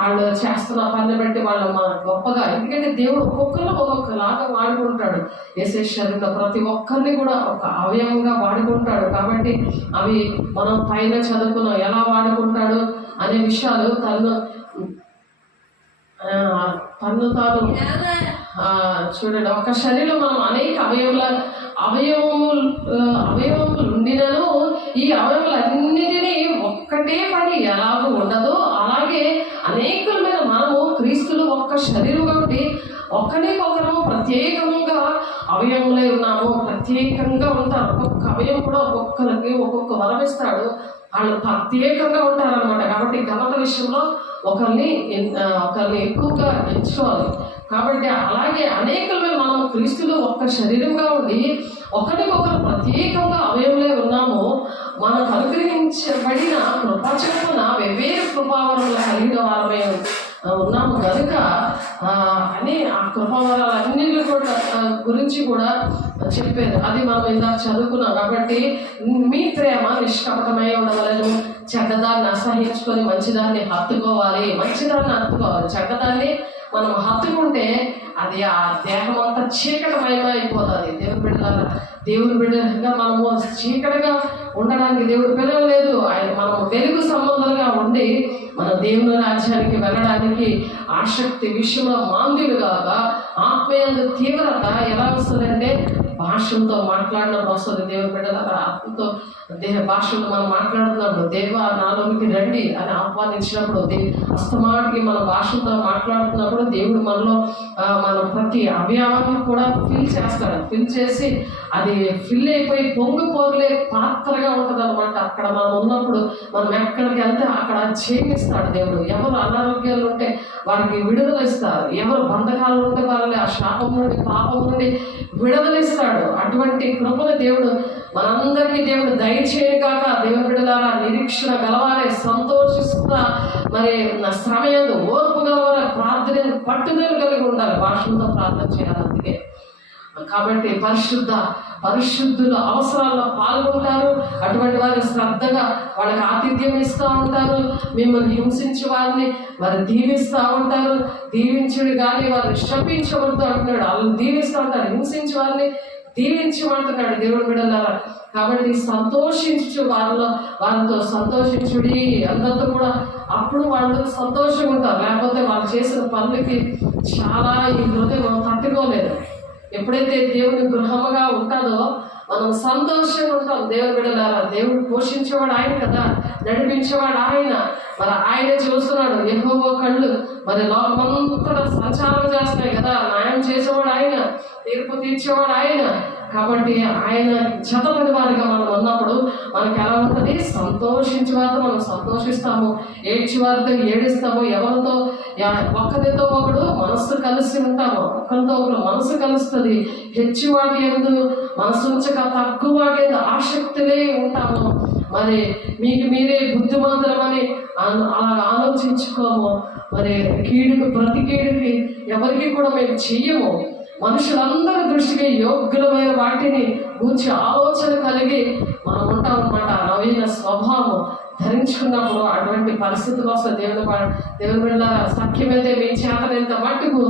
వాళ్ళు చేస్తున్న పని బట్టి వాళ్ళు గొప్పగా, ఎందుకంటే దేవుడు ఒక్కొక్కరిని ఒక్కొక్కలాగా వాడుకుంటాడు. యేసు శరీరంలో ప్రతి ఒక్కరిని కూడా ఒక అవయవంగా వాడుకుంటాడు. కాబట్టి అవి మనం పైన చదువుకున్నాం ఎలా వాడుకుంటాడు అనే విషయాలు తను చూడండి. ఒక శరీరంలో మనం అనేక అవయవములు ఉండినను ఈ అవయములన్నిటినీ ఒక్కటే పని ఎలాగూ ఉండదో అలాగే అనేకమైన మనము క్రీస్తులు ఒక్క శరీరం కాబట్టి ఒకరికొకరము ప్రత్యేకంగా అవయములై ఉన్నాము. ప్రత్యేకంగా ఉంటారు. ఒక్కొక్క అవయవం కూడా ఒక్కొక్కరికి ఒక్కొక్క వరం ఇస్తాడు. వాళ్ళు ప్రత్యేకంగా ఉంటారనమాట. కాబట్టి ఘనత విషయంలో ఒకరిని ఎక్కువగా ఎంచుకోవాలి. కాబట్టి అలాగే అనేకమైన మనం క్రీస్తులు ఒక్క శరీరంగా ఉండి ఒకరికొకరు ప్రత్యేకంగా అవయవులే ఉన్నాము. మనకు అనుగ్రహించబడిన కృపచొప్పున వెవ్వేరు కృపావరములు కలిగిన వారమే ఉన్నాము కనుక అని ఆ కృపావరాలన్నింటి కూడా గురించి కూడా చెప్పారు. అది మనం ఇందాక చదువుకున్నాం. కాబట్టి మీ ప్రేమ నిష్కపటమై ఉండవలను, చెడ్డదాన్ని అసహించుకొని మంచిదాన్ని హత్తుకోవాలి. చెడ్డదాన్ని మనం హత్తుకుంటే అది ఆ దేహం అంతా చీకటమయం అయిపోతుంది. దేవుని బిడ్డగా మనము చీకటిగా ఉండడానికి దేవుడు పిలవలేదు. మనం వెలుగు సంబంధాలుగా ఉండి మన దేవుని రాజ్యానికి వెళ్ళడానికి ఆసక్తి విషయంలో మాంద్యులు కాక ఆత్మీయంగా తీవ్రత ఎలా వస్తుందంటే భాషలతో మాట్లాడినప్పుడు వస్తుంది. దేవుని బిడ్డల ఆత్మతో భాషలో మనం మాట్లాడుతున్నప్పుడు దేవా నాలోనికి రండి అని ఆహ్వానించినప్పుడు అస్తమాటికి మన భాషలతో మాట్లాడుతున్నప్పుడు దేవుడు మనలో మన ప్రతి అవయవాన్ని కూడా ఫిల్ చేస్తాడు. ఫిల్ చేసి అది ఫిల్ అయిపోయి పొంగిపోగలే పాత్రగా ఉంటుంది అనమాట. అక్కడ మనం ఉన్నప్పుడు మనం ఎక్కడికి వెళ్తే అక్కడ చేయిస్తాడు దేవుడు. ఎవరు అనారోగ్యాలు ఉంటే వారికి విడుదల ఇస్తారు. ఎవరు బంధకాలు ఉంటే వాళ్ళని ఆ శాపం నుండి పాపం నుండి విడుదలిస్తాడు. అటువంటి కృపను దేవుడు మనందరికీ దేవుడు దయచేయను కాక దేవుని బిడ్డలారా నిరీక్షణ గలవారే సంతోషిస్తా మరి శ్రమయందు ఓర్పు గలవారే ప్రార్థన పట్టుదల కలిగి ఉండాలి. భాషలతో ప్రార్థన చేయాలి. అందుకే కాబట్టి పరిశుద్ధుల అవసరాల్లో పాల్గొంటారు. అటువంటి వారు శ్రద్ధగా వాళ్ళకి ఆతిథ్యం ఇస్తూ ఉంటారు. మిమ్మల్ని హింసించే వారిని వారు దీవిస్తూ ఉంటారు. దీవించుడు కానీ వారు శపించబడుతూ అంటున్నాడు. వాళ్ళు దీవిస్తూ ఉంటారు. హింసించే వారిని దీవించమంటున్నాడు దేవుని బిడ్డలారా. కాబట్టి సంతోషించు వారితో సంతోషించుడి అందరితో కూడా. అప్పుడు వాళ్ళు సంతోషంగా ఉంటారు. లేకపోతే వాళ్ళు చేసిన పనులకి చాలా ఈ హృదయం తట్టుకోలేదు. ఎప్పుడైతే దేవుని గృహముగా ఉంటుందో మనం సంతోషంగా ఉంటాం. దేవుని బిడ్డలారా దేవుడు పోషించేవాడు ఆయన కదా, నడిపించేవాడు ఆయన. మరి ఆయన చూస్తున్నాడు. యెహోవా కళ్ళు మరి లోకమంతా సంచారం చేస్తున్నాయి కదా. న్యాయం చేసేవాడు ఆయన, తీర్పు తీర్చేవాడు ఆయన. కాబట్టి ఆయన చెతపడి వారిగా మనం ఉన్నప్పుడు మనకి ఎలా ఉంటుంది? సంతోషించే వారితో మనం సంతోషిస్తాము, ఏడ్చి వారితో ఏడుస్తాము. ఎవరితో ఒకరితో ఒకడు మనస్సు కలిసి ఉంటాము. ఒకరితో ఒకరు మనసు కలుస్తుంది. హెచ్చు వాటి ఎందు మనసు ఉంచక తక్కువ వాటి ఎందు ఆసక్తిలే ఉంటాము. మరి మీకు మీరే బుద్ధిమంతులమని అలా ఆలోచించుకోము. మరి ప్రతి కీడుకి ఎవరికి కూడా మేము చెయ్యము. మనుషులందరి దృష్టికి యోగ్యులమైన వాటిని గూర్చి ఆలోచన కలిగి మనం ఉంటాం అన్నమాట. నవీన స్వభావం ధరించుకున్నప్పుడు అటువంటి పరిస్థితులు వస్తాయి. దేవుని బిడ్డ సఖ్యమైతే మీ చేతనంత మట్టుకు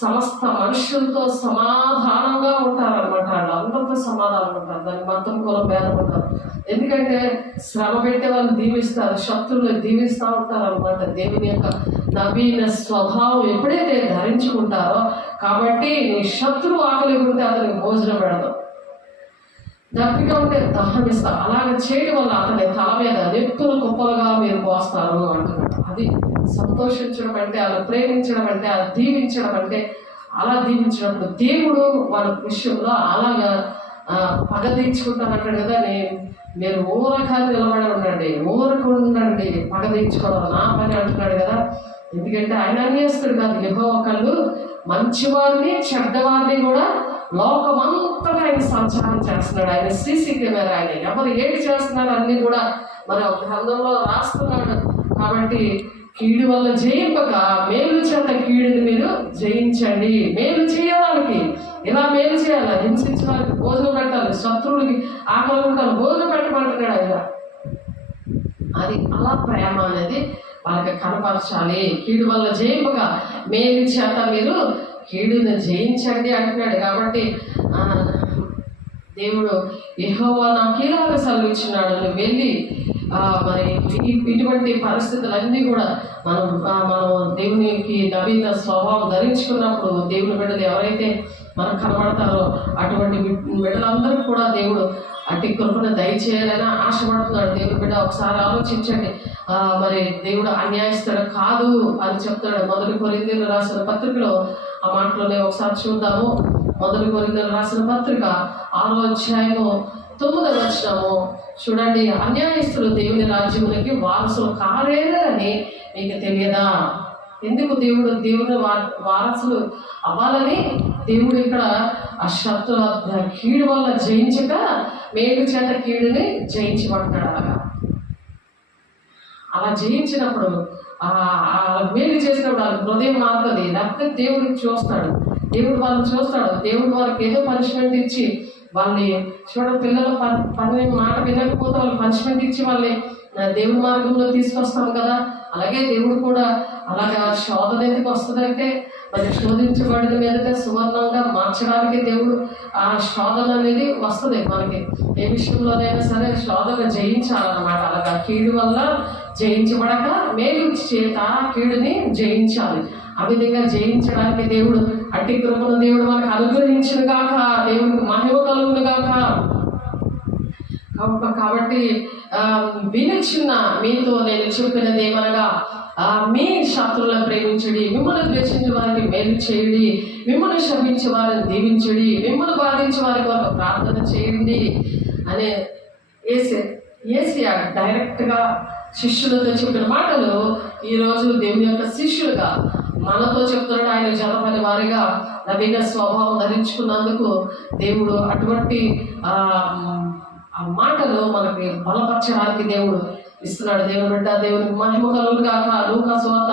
సమస్త మనుషులతో సమాధానంగా ఉంటారనమాట. అందరితో సమాధానం ఉంటారు. దానికి మొత్తం కులం భేదం ఉంటారు. ఎందుకంటే శ్రమ పెట్టే వాళ్ళు దీవిస్తారు, శత్రువులు దీవిస్తూ ఉంటారు అనమాట. దేవుని యొక్క నవీన స్వభావం ఎప్పుడైతే ధరించుకుంటారో కాబట్టి నీ శత్రువు ఆకలి ఉంటే అతనికి భోజనం పెడతాం, దప్పిక ఉంటే దహనం ఇస్తారు. అలాగే చేయడం వల్ల అతని తల మీద నెప్పులు కుప్పలుగా మీరు పోస్తారు అంటున్నాడు. అది సంతోషించడం అంటే, అలా ప్రేమించడం అంటే, అలా దీవించడం అంటే. అలా దీవించినప్పుడు దేవుడు వాళ్ళ విషయంలో అలాగా పగ తీర్చుకుంటానంటాడు కదా. మీరు ఊరకాలు నిలబడి ఉండండి, ఊరకు ఉండండి, పగ తీర్చుకోవడం నా పని అంటున్నాడు కదా. ఎందుకంటే ఆయన అన్యాయస్తుడు కాదు. యెహోవా కళ్ళు మంచివారిని చెడ్డవారిని కూడా లోకమంతటా ఆయన సంచారం చేస్తున్నాడు. ఆయన సీసీ కెమెరా. ఆయన ఎవరు ఏది చేస్తున్నారు అన్ని కూడా మరి ఒక గ్రంథంలో రాస్తున్నాడు. కాబట్టి కీడు వల్ల జయింపక మేలు చేత కీడుని మీరు జయించండి. మేలు చేయడానికి ఇలా మేలు చేయాలి. హింసించిన వారికి భోజనం పెట్టాలి, శత్రువులకి ఆకలి ఉంటాలి, భోజనం పెట్టమంటున్నాడు ఆయన. అది అలా ప్రేమ అనేది వాళ్ళకి కనపరచాలి. కీడు వల్ల జయింపక మేలు చేత మీరు కీడుని జయించండి అంటున్నాడు. కాబట్టి దేవుడు యెహోవా నాకు ఇలాగ సెలవిచ్చినాడు, నువ్వు వెళ్ళి మరి ఇటువంటి పరిస్థితులన్నీ కూడా మనం దేవునికి నవీన స్వభావం ధరించుకున్నప్పుడు దేవుని బిడ్డలు ఎవరైతే మనకు కనబడతారో అటువంటి బిడ్డలందరికీ కూడా దేవుడు అట్టి కృపను దయచేయాలని ఆశపడుతున్నాడు. దేవుని బిడ్డ ఒకసారి ఆలోచించండి. మరి దేవుడు అన్యాయస్తుడు కాదు అని చెప్తాడు. 1 కొరింథీయులకు రాసిన పత్రికలో ఆ మాటలోనే ఒకసారి చూద్దాము. 1 కొరింథీయులకు రాసిన పత్రిక 6వ అధ్యాయము 9వ వచనము చూడండి. అన్యాయస్తులు దేవుని రాజ్యములకి వారసులు కాలేరు అని మీకు తెలియదా? ఎందుకు దేవుని వారసులు అవ్వాలని దేవుడు ఇక్కడ ఆ శత్రు కీడు వల్ల జయించక మేలు చేత కీడుని జయించబడతాడు. అలా జయించినప్పుడు మేలు చేసినప్పుడు వాళ్ళ హృదయం మారుతుంది. లేకపోతే దేవుడికి చూస్తాడు, దేవుడు వాళ్ళని చూస్తాడు. దేవుడు వారికి ఏదో పనిష్మెంట్ ఇచ్చి వాళ్ళని పిల్లలు పని మాట వినకపోతే వాళ్ళు పనిష్మెంట్ ఇచ్చి వాళ్ళని దేవుడి మార్గంలో తీసుకొస్తాం కదా. అలాగే దేవుడు కూడా అలాగా శోధన ఎందుకు వస్తుందంటే మరి శోధించబడిన మీదట సువర్ణంగా మార్చడానికి దేవుడు ఆ శోధన అనేది వస్తుంది. మనకి ఏ విషయంలోనైనా సరే శోధన జయించాలన్నమాట. అలాగా కీడు వల్ల జయించబడక మేలు చేత కీడుని జయించాలి. ఆ విధంగా జయించడానికి దేవుడు అట్టి కృపను దేవుడు మనకు అనుగ్రహించిన గాక, దేవుడికి మహిమ కలుగును గాక. కాబట్టి వినిచిన మీతో నేను చెప్పినది ఏమనగా మీ శత్రువులను ప్రేమించడి, మిమ్మల్ని ద్వేషించే వారికి మేలు చేయండి, మిమ్మల్ని శపించే వారిని దీవించడి, మిమ్మల్ని బాధించే వారికి ఒక ప్రార్థన చేయండి అనే యేసయ్య డైరెక్ట్గా శిష్యులతో చెప్పిన మాటలు ఈరోజు దేవుని యొక్క శిష్యులుగా మనతో చెప్తున్నాడు. ఆయన జతపని వారిగా నవీన స్వభావం ధరించుకున్నందుకు దేవుడు అటువంటి ఆ మాటలు మనకి బలపరచడానికి దేవుడు ఇస్తున్నాడు. దేవుని బిడ్డ దేవునికి మహిమ కలుగును గాక. లూకా సువార్త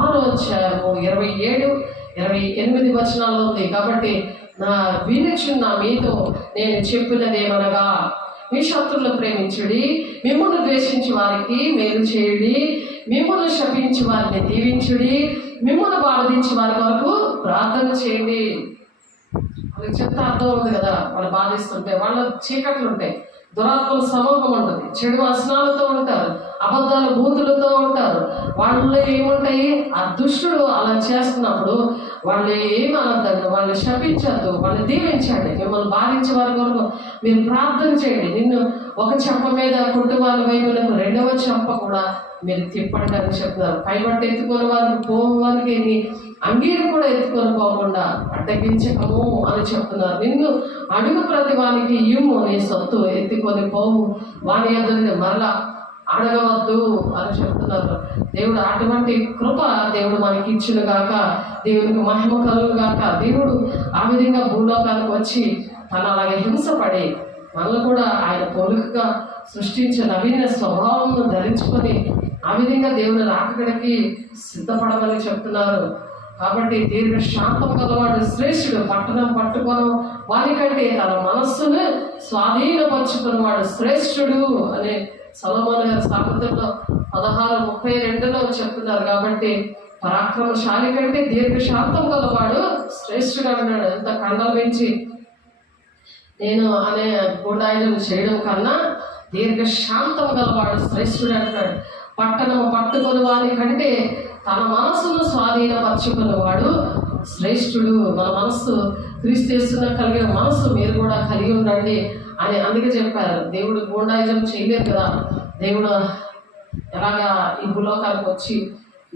6వ అధ్యాయము 27-28 వచనాల్లో ఉంది. కాబట్టి వినుచున్న మీతో నేను చెప్పినది ఏమనగా మీ శత్రువులను ప్రేమించుడి, మిమ్మల్ని ద్వేషించి వారికి మేలు చేయుడి, మిమ్మల్ని శపించి వారిని దీవించుడి, మిమ్మల్ని బాధించి వారి వరకు ప్రార్థన చేయండి. వాళ్ళకి చెప్తే అర్థం ఉంది కదా. వాళ్ళు బాధిస్తుంటే వాళ్ళ చీకట్లు ఉంటాయి, దురాత్మల సమూహం ఉంటుంది, చెడు వ్యసనాలతో ఉంటారు, అబద్ధాల బూతులతో ఉంటారు. వాళ్ళలో ఏముంటాయి? ఆ దుష్టుడు అలా చేస్తున్నప్పుడు వాళ్ళు ఏమనద్దండి, వాళ్ళు శపించద్దు, వాళ్ళు దీవించండి, మిమ్మల్ని బాధించే వారి వరకు మీరు ప్రార్థన చేయండి. నిన్ను ఒక చెంప మీద కుటుంబాల వైపు రెండవ చెంప కూడా మీరు తిప్పండి అని చెప్తున్నారు. పైబట్టి ఎత్తుకొని వారికి పోవానికి నీ అంగీని కూడా ఎత్తుకొని పోకుండా అడ్డగించకము అని చెప్తున్నారు. నిన్ను అడుగు ప్రతి వానికి ఇయ్యుము, నీ సొత్తు ఎత్తుకొని పోవు, వాని ఎదురు మరలా అడగవద్దు అని చెప్తున్నారు. దేవుడు అటువంటి కృప దేవుడు మనకి ఇచ్చును గాక. దేవునికి మహిమ కలుగును గాక. దేవుడు ఆ విధంగా భూలోకానికి వచ్చి తను అలాగే హింసపడి మనల్ని కూడా ఆయన పోలికగా సృష్టించే నవీన స్వభావం ధరించుకొని ఆ విధంగా దేవుని రాకడికి సిద్ధపడమని చెప్తున్నారు. కాబట్టి దీర్ఘ శాంతం గలవాడు శ్రేష్ఠుడు, పట్టణం పట్టుకోను వానికంటే తన మనస్సును స్వాధీనపరుచుకున్న వాడు శ్రేష్ఠుడు అనే సొలొమోను గారి సామెతల్లో 16:32లో చెప్తున్నారు. కాబట్టి పరాక్రమశాలి కంటే దీర్ఘ శాంతం గలవాడు శ్రేష్ఠుడు అన్నాడు. ఎంత కండలు పెంచి నేను అనే గూఢాయుధం చేయడం కన్నా దీర్ఘ శాంతం గలవాడు శ్రేష్ఠుడు అంటాడు. పట్టణము పట్టుకొని వాని కంటే తన మనస్సును స్వాధీనపరచుకున్నవాడు శ్రేష్ఠుడు. మన మనస్సు క్రీస్తు కలిగిన మనస్సు మీరు కూడా కలిగి ఉండండి అని అందుకే చెప్పారు. దేవుడు గూండాయుధం చేయలేదు కదా. దేవుడు ఎలాగా ఈ భూలోకానికి వచ్చి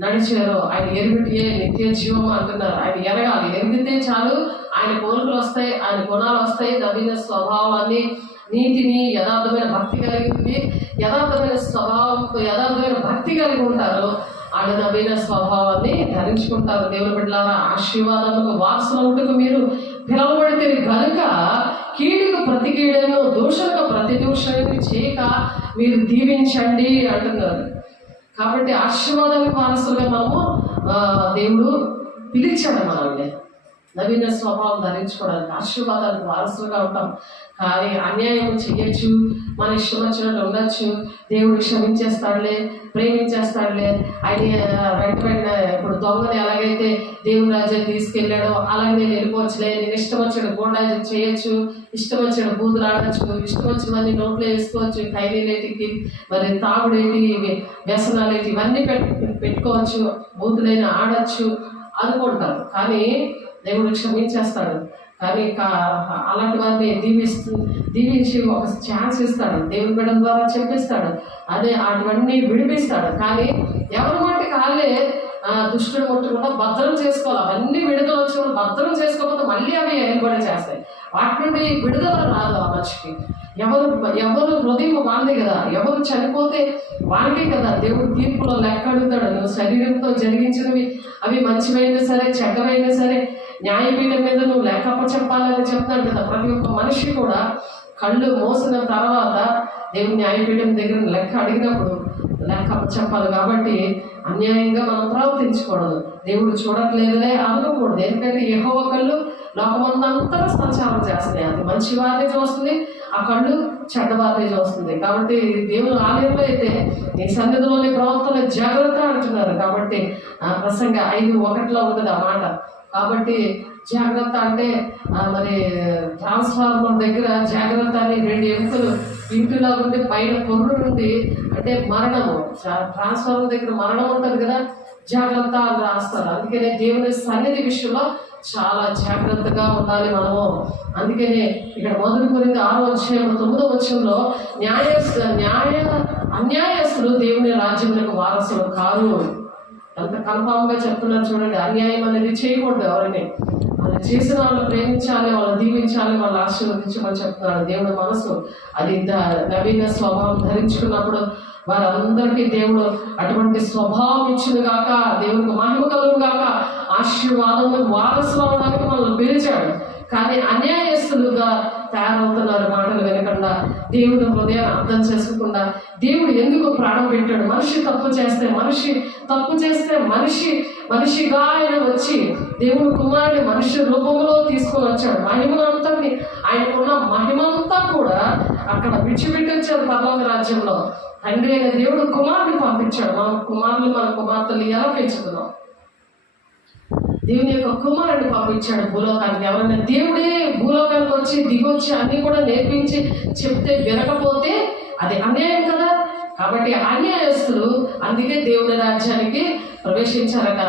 నడిచారో ఆయన ఎరుగుటే నిత్య జీవం అంటున్నారు. ఆయన ఎరగాలి, ఎరిగితే చాలు ఆయన కోరికలు వస్తాయి, ఆయన గుణాలు వస్తాయి, నవీన స్వభావాన్ని, నీతిని, యథార్థమైన భక్తి కలిగి ఉంది. యథార్థమైన స్వభావంతో యథార్థమైన భక్తి కలిగి ఉంటారు. వాళ్ళ నవీన స్వభావాన్ని ధరించుకుంటారు. దేవుని బిడ్డలారా, ఆశీర్వాదములకు వారసులవుటకు మీరు పిలువబడితే కనుక కీడుకు ప్రతి కీడను దూషణకు ప్రతి దూషణను చేయక మీరు దీవించండి అంటున్నారు. కాబట్టి ఆశీర్వాదానికి వారసులుగా మనము దేవుడు పిలిచాడు మనల్ని నవీన స్వభావం ధరించుకోవడానికి, ఆశీర్వాదానికి వారసులుగా ఉంటాం. కానీ అన్యాయం చెయ్యొచ్చు, మన ఇష్టం వచ్చినట్టు ఉండొచ్చు, దేవుడు క్షమించేస్తాడులే, ప్రేమించేస్తాడులే. ఆయన వెంటనే ఇప్పుడు దొంగని ఎలాగైతే దేవుని రాజ్యాన్ని తీసుకెళ్ళాడో అలాగే నేను వెళ్ళిపోవచ్చులే, నేను ఇష్టం వచ్చిన గోండా చేయొచ్చు, ఇష్టం వచ్చిన బూతులు ఆడచ్చు, ఇష్టం వచ్చినవన్నీ నోట్లో వేసుకోవచ్చు, ఖైదీలేటికి మరి తాగుడేటి వ్యసనాలేటి ఇవన్నీ పెట్టుకోవచ్చు, బూతులైన ఆడచ్చు అనుకుంటారు. కానీ దేవుడు క్షమించేస్తాడు. కానీ అలాంటి వారిని దీవించి ఒక ఛాన్స్ ఇస్తాడు, దేవుని బిడ్డ ద్వారా చెప్పిస్తాడు, అదే అటువన్నీ విడిపిస్తాడు. కానీ ఎవరి మట్టికి వాళ్ళే దుష్టుడు ముట్టకుండా భద్రం చేసుకోవాలి. అవన్నీ విడుదల వచ్చినప్పుడు భద్రం చేసుకోకపోతే మళ్ళీ అవి ఏర్పడి చేస్తాయి. వాటి నుండి విడుదల రాదు ఆ మనిషికి. ఎవరు హృదయం వాళ్ళే కదా, ఎవరు చనిపోతే వాళ్ళకే కదా దేవుడు తీర్పులో లెక్క అడుగుతాడు. నువ్వు శరీరంతో జరిగించినవి అవి మంచివైనా సరే చెడ్డవైనా సరే న్యాయపీఠం మీద నువ్వు లెక్క చెప్పాలని చెప్తాడు కదా. ప్రతి ఒక్క మనిషి కూడా కళ్ళు మోసిన తర్వాత దేవుడు న్యాయపీఠం దగ్గర లెక్క అడిగినప్పుడు లెక్క చెప్పాలి. కాబట్టి అన్యాయంగా మనం ప్రవర్తించకూడదు. దేవుడు చూడట్లేదులే అనుకోకూడదు. ఎందుకంటే యెహోవా కళ్ళు లోకమంతా సంచారం చేస్తాయి. అది మంచి వారిని చూస్తుంది, ఆ కళ్ళు చెడ్డవారిని చూస్తుంది. కాబట్టి దేవుడు ఆలయంలో అయితే నీ సన్నిధిలోని ప్రవర్తన జాగ్రత్త అంటున్నారు. కాబట్టి ప్రసంగ 5:1 ఉంటుంది ఆ మాట. కాబట్టి జాగ్రత్త అంటే మరి ట్రాన్స్ఫార్మర్ దగ్గర జాగ్రత్త అని 2 ఎముకలు ఇంటిలా ఉండి పైన పొర్రు నుండి అంటే మరణము, ట్రాన్స్ఫార్మర్ దగ్గర మరణం ఉంటుంది కదా, జాగ్రత్త అని రాస్తారు. అందుకనే దేవుని సన్నిధి విషయంలో చాలా జాగ్రత్తగా ఉండాలి మనము. అందుకనే ఇక్కడ 1 కొరింథీ 6:9 అన్యాయస్తులు దేవుని రాజ్యములకు వారసులు కారు. అంత కన్ఫామ్గా చెప్తున్నారు చూడండి. అన్యాయం అనేది చేయకూడదు. ఎవరిని వాళ్ళు చేసిన వాళ్ళు ప్రేమించాలి, వాళ్ళు దీవించాలి, వాళ్ళు ఆశీర్వదించమని చెప్తున్నాడు. దేవుడి మనసు అది నవీన స్వభావం ధరించుకున్నప్పుడు వారందరికీ దేవుడు అటువంటి స్వభావం ఇచ్చింది కాక, దేవుడికి మహిమ కలుగు కాక, ఆశీర్వాదం వారసులు అవడానికి మనల్ని పిలిచాడు. కానీ అన్యాయస్తులుగా తయారవుతున్నారు. మాటలు వినకుండా, దేవుడు హృదయాన్ని అర్థం చేసుకోకుండా, దేవుడు ఎందుకు ప్రాణం పెట్టాడు, మనిషి తప్పు చేస్తే మనిషిగా ఆయన వచ్చి దేవుడు కుమారుని మనిషి రూపంలో తీసుకొని వచ్చాడు. మహిమనంతని ఆయనకున్న మహిమంతా కూడా అక్కడ విడిచిపెట్టించారు పరలోక రాజ్యంలో. తండ్రి అయిన దేవుడు కుమారుని పంపించాడు. మన కుమార్తెలు ఎలా పెంచుతున్నాం? దేవుని యొక్క కుమారుని పంపించాడు భూలోకానికి. ఎవరైనా దేవుడే భూలోకానికి వచ్చి దిగొచ్చి అన్ని కూడా నేర్పించి చెప్తే వినకపోతే అది అన్యాయం కదా. కాబట్టి అన్యాయస్తులు అందుకే దేవుని రాజ్యానికి ప్రవేశించారట.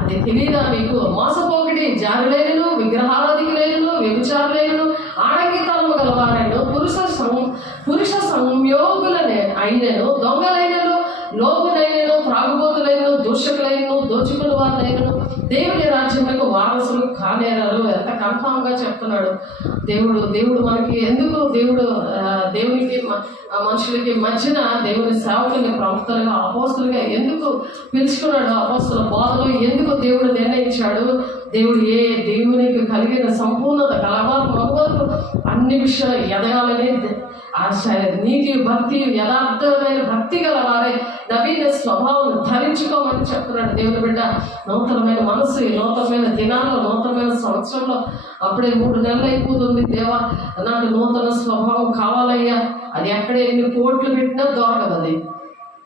అది తెలియదా మీకు? మోసపోకటి, జారులేను, విగ్రహారాధికులేను, వ్యభిచారులేను, ఆడంగితనము గలవారైన పురుష సంయోగులనే అయినను, దొంగలైనను, లోపులైనను, త్రాగుబోతులైనను, దూషకులైనను, దోచుకుని వారినైనను దేవుని రాజ్యములకు వారసులు కానేరారు. ఎంత కన్ఫామ్గా చెప్తున్నాడు దేవుడు మనకి ఎందుకు దేవునికి మనుషులకి మధ్యన దేవుని సేవకుల్ని ప్రవక్తలుగా అపోస్తులుగా ఎందుకు పిలుచుకున్నాడు? అపోస్తుల బోధలు ఎందుకు దేవుడు నిర్ణయించాడు? దేవుడు దేవునికి కలిగిన సంపూర్ణత కలవారు మగవారు అన్ని విషయాలు ఎదగాలని నీతి భక్తి యథార్థమైన భక్తి గల వారే నవీన స్వభావం ధరించుకోమని చెప్తున్నాడు దేవుని బిడ్డ. నూతనమైన మనసు, నూతనమైన దినాల్లో, నూతనమైన సంవత్సరంలో అప్పుడే 3 నెలలు అయిపోతుంది. దేవా నాకు నూతన స్వభావం కావాలయ్యా. అది ఎక్కడ ఎన్ని కోట్లు పెట్టినా దొరకదు అది.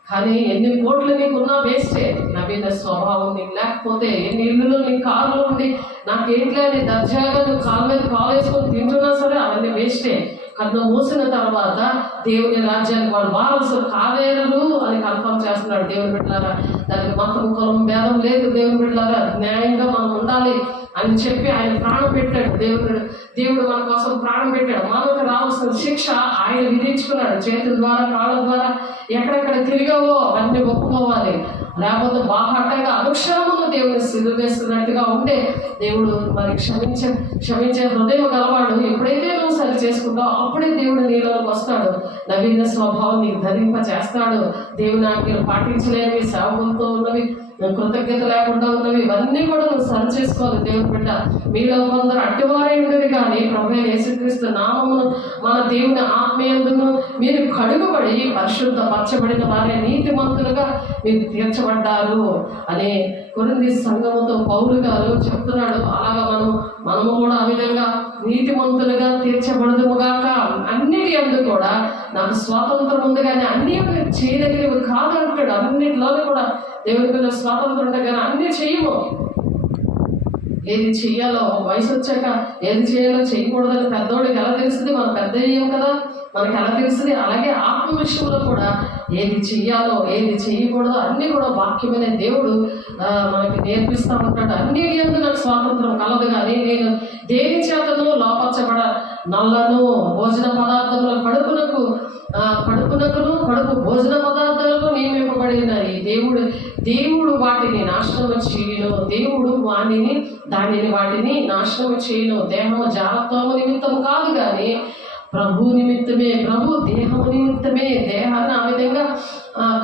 కానీ ఎన్ని కోట్లు నీకున్నా వేస్టే. నవీన స్వభావం నీకు లేకపోతే, ఎన్ని ఇల్లులో నీ కారులో ఉండి నాకేంట్లే అని దర్జాగా నువ్వు కాళ్ళ మీద కాలు వేసుకొని తింటున్నా సరే అవన్నీ వేస్టే. కన్ను మూసిన తర్వాత దేవుని రాజ్యానికి వాడు వారసులు కావేరలు అని కన్ఫర్మ్ చేస్తున్నాడు దేవుని బిడ్డలారా. దానికి మతం కులం భేదం లేదు. దేవుని బిడ్డలారా న్యాయంగా మనం ఉండాలి అని చెప్పి ఆయన ప్రాణం పెట్టాడు. దేవుడు మన కోసం ప్రాణం పెట్టాడు. మనకు రావాల్సిన శిక్ష ఆయన విధించుకున్నాడు. చేతుల ద్వారా, కాళ్ళ ద్వారా ఎక్కడెక్కడ తిరిగావో అవన్నీ ఒప్పుకోవాలి. లేకపోతే బాహాటంగా అనుక్షణము దేవుని సిలువ వేస్తున్నట్టుగా ఉంటే దేవుడు మరి క్షమించే హృదయం గలవాడు. ఎప్పుడైతే నువ్వు సరి చేసుకుంటావు అప్పుడే దేవుడు నీలోకి వస్తాడు. నవీన స్వభావం నీకు ధరింప చేస్తాడు. దేవుని ఆజ్ఞలు పాటించలేనివి, సేవకులతో ఉన్నవి ఉన్నవి, కృతజ్ఞత లేకుండా ఉన్నవి, ఇవన్నీ కూడా నువ్వు సరి చేసుకోవాలి. దేవుని బిడ్డ, మీలో కొందరు అడ్డువారై ఉండేది కానీ ప్రభువైన యేసుక్రీస్తు నామమును మన దేవుని ఆత్మయందును మీరు కడుగుబడి పరిశుద్ధపరచబడిన వారే నీతిమంతులుగా మీరు తీర్చబడ్డారు అని కొరింథీ సంఘముతో పౌలు గారు చెప్తున్నాడు. అలాగా మనము కూడా ఆ విధంగా నీతిమంతులుగా తీర్చబడదుముగాక. అన్నిటి అందు కూడా నాకు స్వాతంత్రం ఉంది కానీ అన్ని చేయదగినవి కాదంటాడు. అన్నిటిలోనూ కూడా దేవుని పిల్లల స్వాతంత్రం ఉంటే కానీ అన్ని చేయము. ఏది చెయ్యాలో వయసు వచ్చాక ఏది చేయాలో చేయకూడదని పెద్దోడికి ఎలా తెలుస్తుంది? మనం పెద్ద అయ్యాం కదా, మనకి ఎలా తెలుస్తుంది? అలాగే ఆత్మ విషయంలో కూడా ఏది చెయ్యాలో ఏది చేయకూడదో అన్నీ కూడా వాక్యమైన దేవుడు మనకి నేర్పిస్తూ ఉంటాడు. అన్నిటి యందు నాకు స్వాతంత్రం కలదు కానీ నేను దేని చేతను లోపరచబడ నల్లను భోజన పదార్థముల కడుపు భోజన పదార్థాలకు నియమింపబడి ఉన్నాయి. దేవుడు వాటిని నాశనం చేయను. దేవుడు వాటిని నాశనం చేయను. దేహము జాగ్రత్తము నిమిత్తము కాదు కానీ ప్రభు నిమిత్తమే, ప్రభు దేహము నిమిత్తమే. దేహాన్ని ఆ విధంగా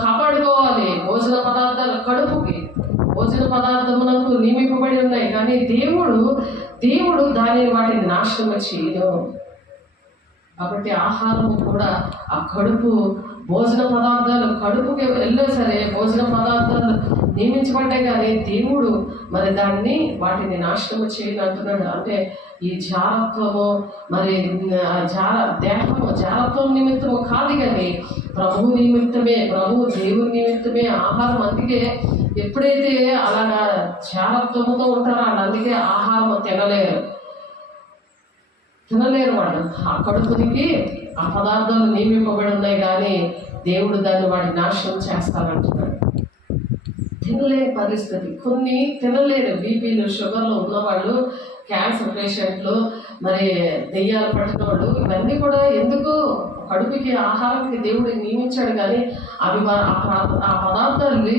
కాపాడుకోవాలి. భోజన పదార్థాలు కడుపుకి భోజన పదార్థములకు నియమింపబడి ఉన్నాయి కానీ దేవుడు వాటిని నాశనం చేయను. కాబట్టి ఆహారం కూడా ఆ కడుపు భోజన పదార్థాలు కడుపుకి వెళ్ళే సరే భోజన పదార్థాలు నియమించబడ్డాయి కానీ దేవుడు మరి వాటిని నాశనం చేయను అంటున్నాడు. అంటే ఈ జారత్వము మరి దేహము జారత్వం నిమిత్తము కాదు కానీ ప్రభు నిమిత్తమే, ప్రభు దేవుని నిమిత్తమే ఆహారం. అందుకే ఎప్పుడైతే అలాగా జారత్వముతో ఉంటారో అందుకే ఆహారం తినలేరు వాళ్ళు. ఆ కడుపునికి ఆ పదార్థాలు నియమింపబడి ఉన్నాయి కానీ దేవుడు వాటిని నాశనం చేస్తానంటున్నాడు. తినలేని పరిస్థితి, కొన్ని తినలేరు. బీపీలు షుగర్లు ఉన్నవాళ్ళు, క్యాన్సర్ పేషెంట్లు, మరి దెయ్యాలు పట్టిన వాళ్ళు, ఇవన్నీ కూడా ఎందుకు కడుపుకి ఆహారానికి దేవుడు నియమించాడు కానీ అవి ఆ పదార్థాలని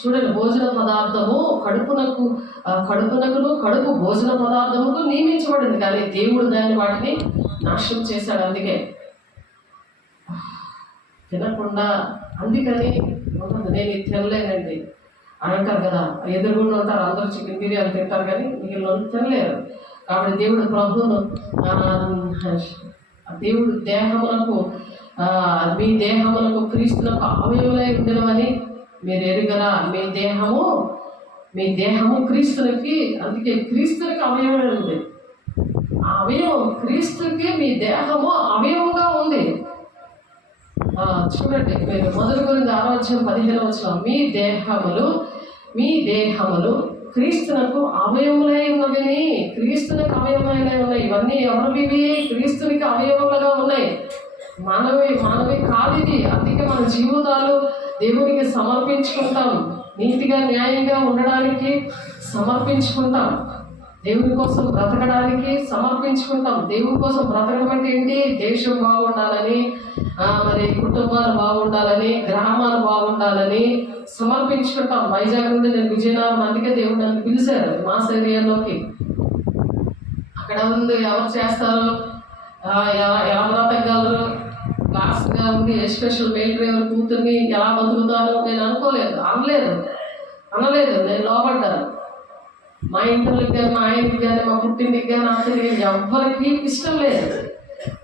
చూడండి. భోజన పదార్థము కడుపు భోజన పదార్థముకు నియమించబడింది కానీ దేవుడు వాటిని నాశనం చేశాడు. అందుకే తినకుండా అందుకని ఉంటుంది. నేను ఇది తినలేనండి అంటారు కదా, ఎదురుగుండా ఉంటారు అందరూ చికెన్ బిర్యానీ తింటారు కానీ మిగిలిన తినలేరు. కాబట్టి దేవుడు దేహములకు మీ దేహములకు క్రీస్తులకు అవయవులై ఉండేవని మీరు ఎరుగరా? మీ దేహము క్రీస్తులకి, అందుకే క్రీస్తులకి అవయవం ఉంది. ఆ అవయవం క్రీస్తుకి మీ దేహము అవయవంగా ఉంది. చూడండి మీరు 1 కొరింథీ 6:15 మీ దేహములు క్రీస్తునకు అవయములై ఉన్నవి. క్రీస్తునికి అవయవములై ఉన్నాయి. ఇవన్నీ ఎవరివి? క్రీస్తునికి అవయవములుగా ఉన్నాయి. మానవి కాదు ఇది. అందుకే మన జీవితాలు దేవునికి సమర్పించుకుంటాం. నీతిగా న్యాయంగా ఉండడానికి సమర్పించుకుంటాం. దేవుని కోసం బ్రతకడానికి సమర్పించుకుంటాం. దేవుని కోసం బ్రతకడం అంటే ఏంటి? దేశం బాగుండాలని, మరి కుటుంబాలు బాగుండాలని, గ్రామాలు బాగుండాలని సమర్పించుకుంటాం. వైజాగ్ నుండి నేను విజయనగరం, అందుకే దేవుడు నన్ను పిలిచారు మాస్ ఏరియాలోకి. అక్కడ ఉంది ఎవరు చేస్తారు, ఎలా బ్రతకగలరు, క్లాస్గా ఉంది ఎస్పెషల్ మెయిల్ డ్రైవర్ కూతుర్ని ఎలా బతుకుతాను నేను అనలేదు. నేను లోపడ్డాను. మా ఇంటికి కానీ మా ఆయనకి కానీ మా పుట్టింటికి కానీ అతనికి ఎవ్వరికి ఇష్టం లేదు.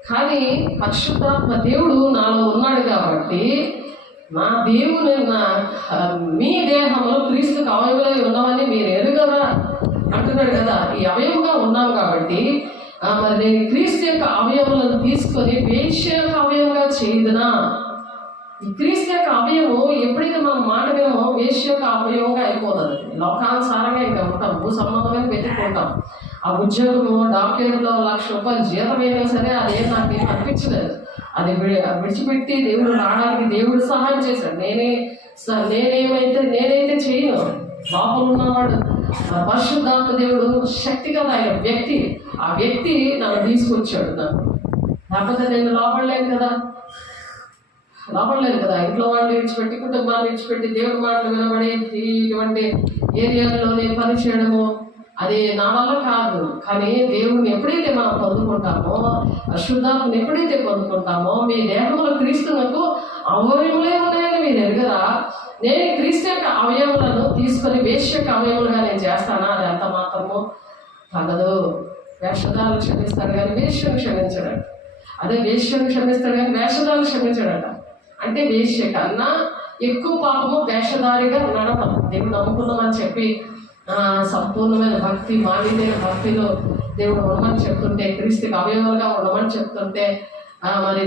కానీ పరిశుద్ధాత్మ దేవుడు నాలో ఉన్నాడు కాబట్టి నా దేవుని మీ దేహంలో క్రీస్తుకు అవయవులై ఉన్నామని మీరు ఎరుగరా అంటున్నాడు కదా. ఈ అవయవుగా ఉన్నాం కాబట్టి మరి నేను క్రీస్తు యొక్క అవయవులను తీసుకొని వేశ్య యొక్క అవయవంగా చేయదునా? ఈ క్రీస్తు యొక్క అవయవం ఎప్పుడైతే మనం మాటమేమో వేశ్య యొక్క అవయవంగా అయిపోతుంది. లోకానుసారంగా ఇంకా ఉంటాం, భూ సంబంధమైన వెతుక్కుంటాం. ఆ ఉద్యోగము డాక్టర్లో ₹1,00,000 జీతం అయినా సరే అదేం నాకేం అనిపించలేదు. అది విడిచిపెట్టి దేవుడు రావడానికి దేవుడు సహాయం చేశాడు. నేనైతే చేయను. లోపల ఉన్నవాడు పరిశుద్ధాత్మ దేవుడు శక్తిగా ఆయన వ్యక్తి, ఆ వ్యక్తి నన్ను తీసుకొచ్చాడు. లేకపోతే నేను లోపడలేను కదా. ఇంట్లో వాళ్ళని విడిచిపెట్టి కుటుంబాన్ని విడిచిపెట్టి దేవుడి మాటలు వినబడి ఇటువంటి ఏరియాలలో నేను పని చేయడము అది నా వల్ల కాదు. కానీ దేవుడిని ఎప్పుడైతే మనం పొందుకుంటామో, పరిశుద్ధాత్మని ఎప్పుడైతే పొందుకుంటామో, మీ దేహంలో క్రీస్తునకు అవయములే ఉన్నాయని మీరు ఎరుగరా? నేను క్రీస్తు యొక్క అవయములను వేశ్యకు అవయములుగా నేను చేస్తానా? అది ఎంత మాత్రమో తగదు. వేషధాలను క్షమిస్తాడు కానీ వేశ్యను క్షమించడట. అదే వేశ్యను క్షమిస్తాడు కానీ వేషధాలను క్షమించడట. అంటే వేశ్య కన్నా ఎక్కువ పాపము వేషధారిగా నడవడం. దేవుడు నమ్ముకున్నామని చెప్పి సంపూర్ణమైన భక్తి, మానవీయ భక్తిలో దేవుడు ఉండమని చెప్తుంటే, క్రీస్తుకి అవయవాలుగా ఉండమని చెప్తుంటే, మరి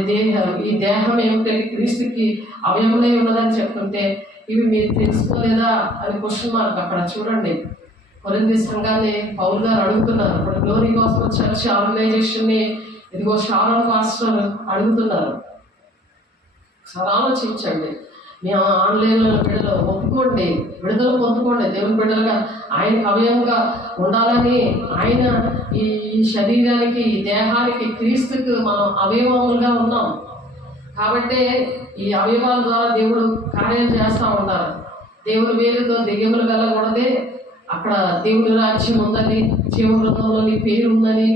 ఈ దేహం ఏమిటంటే క్రీస్తుకి అవయవమై ఉన్నదని చెప్తుంటే, ఇవి మీరు తెలుసుకోలేదా అని క్వశ్చన్ మార్క్ అక్కడ చూడండి. కొరింథీ సంఘాన్ని పౌలు గారు అడుగుతున్నారు. ఇప్పుడు గ్లోరీ గాస్పెల్ చర్చ్ ఆర్గనైజేషన్ని ఇదిగో షారోన్ పాస్టర్ అడుగుతున్నారు. ఒకసారి ఆలోచించండి. మేము ఆన్లైన్లో బిడ్డలు ఒప్పుకోండి, విడుదల పొందుకోండి. దేవుని బిడ్డలుగా ఆయనకు అవయవంగా ఉండాలని, ఆయన ఈ శరీరానికి, ఈ దేహానికి, క్రీస్తుకు మనం అవయవములుగా ఉన్నాం కాబట్టి ఈ అవయవాల ద్వారా దేవుడు కార్యం చేస్తూ ఉంటారు. దేవుని వేలుతో దెయ్యములు వెళ్ళకూడదే, అక్కడ దేవుని రాజ్యం ఉందని, జీవ బృందంలో నీ పేరు ఉందని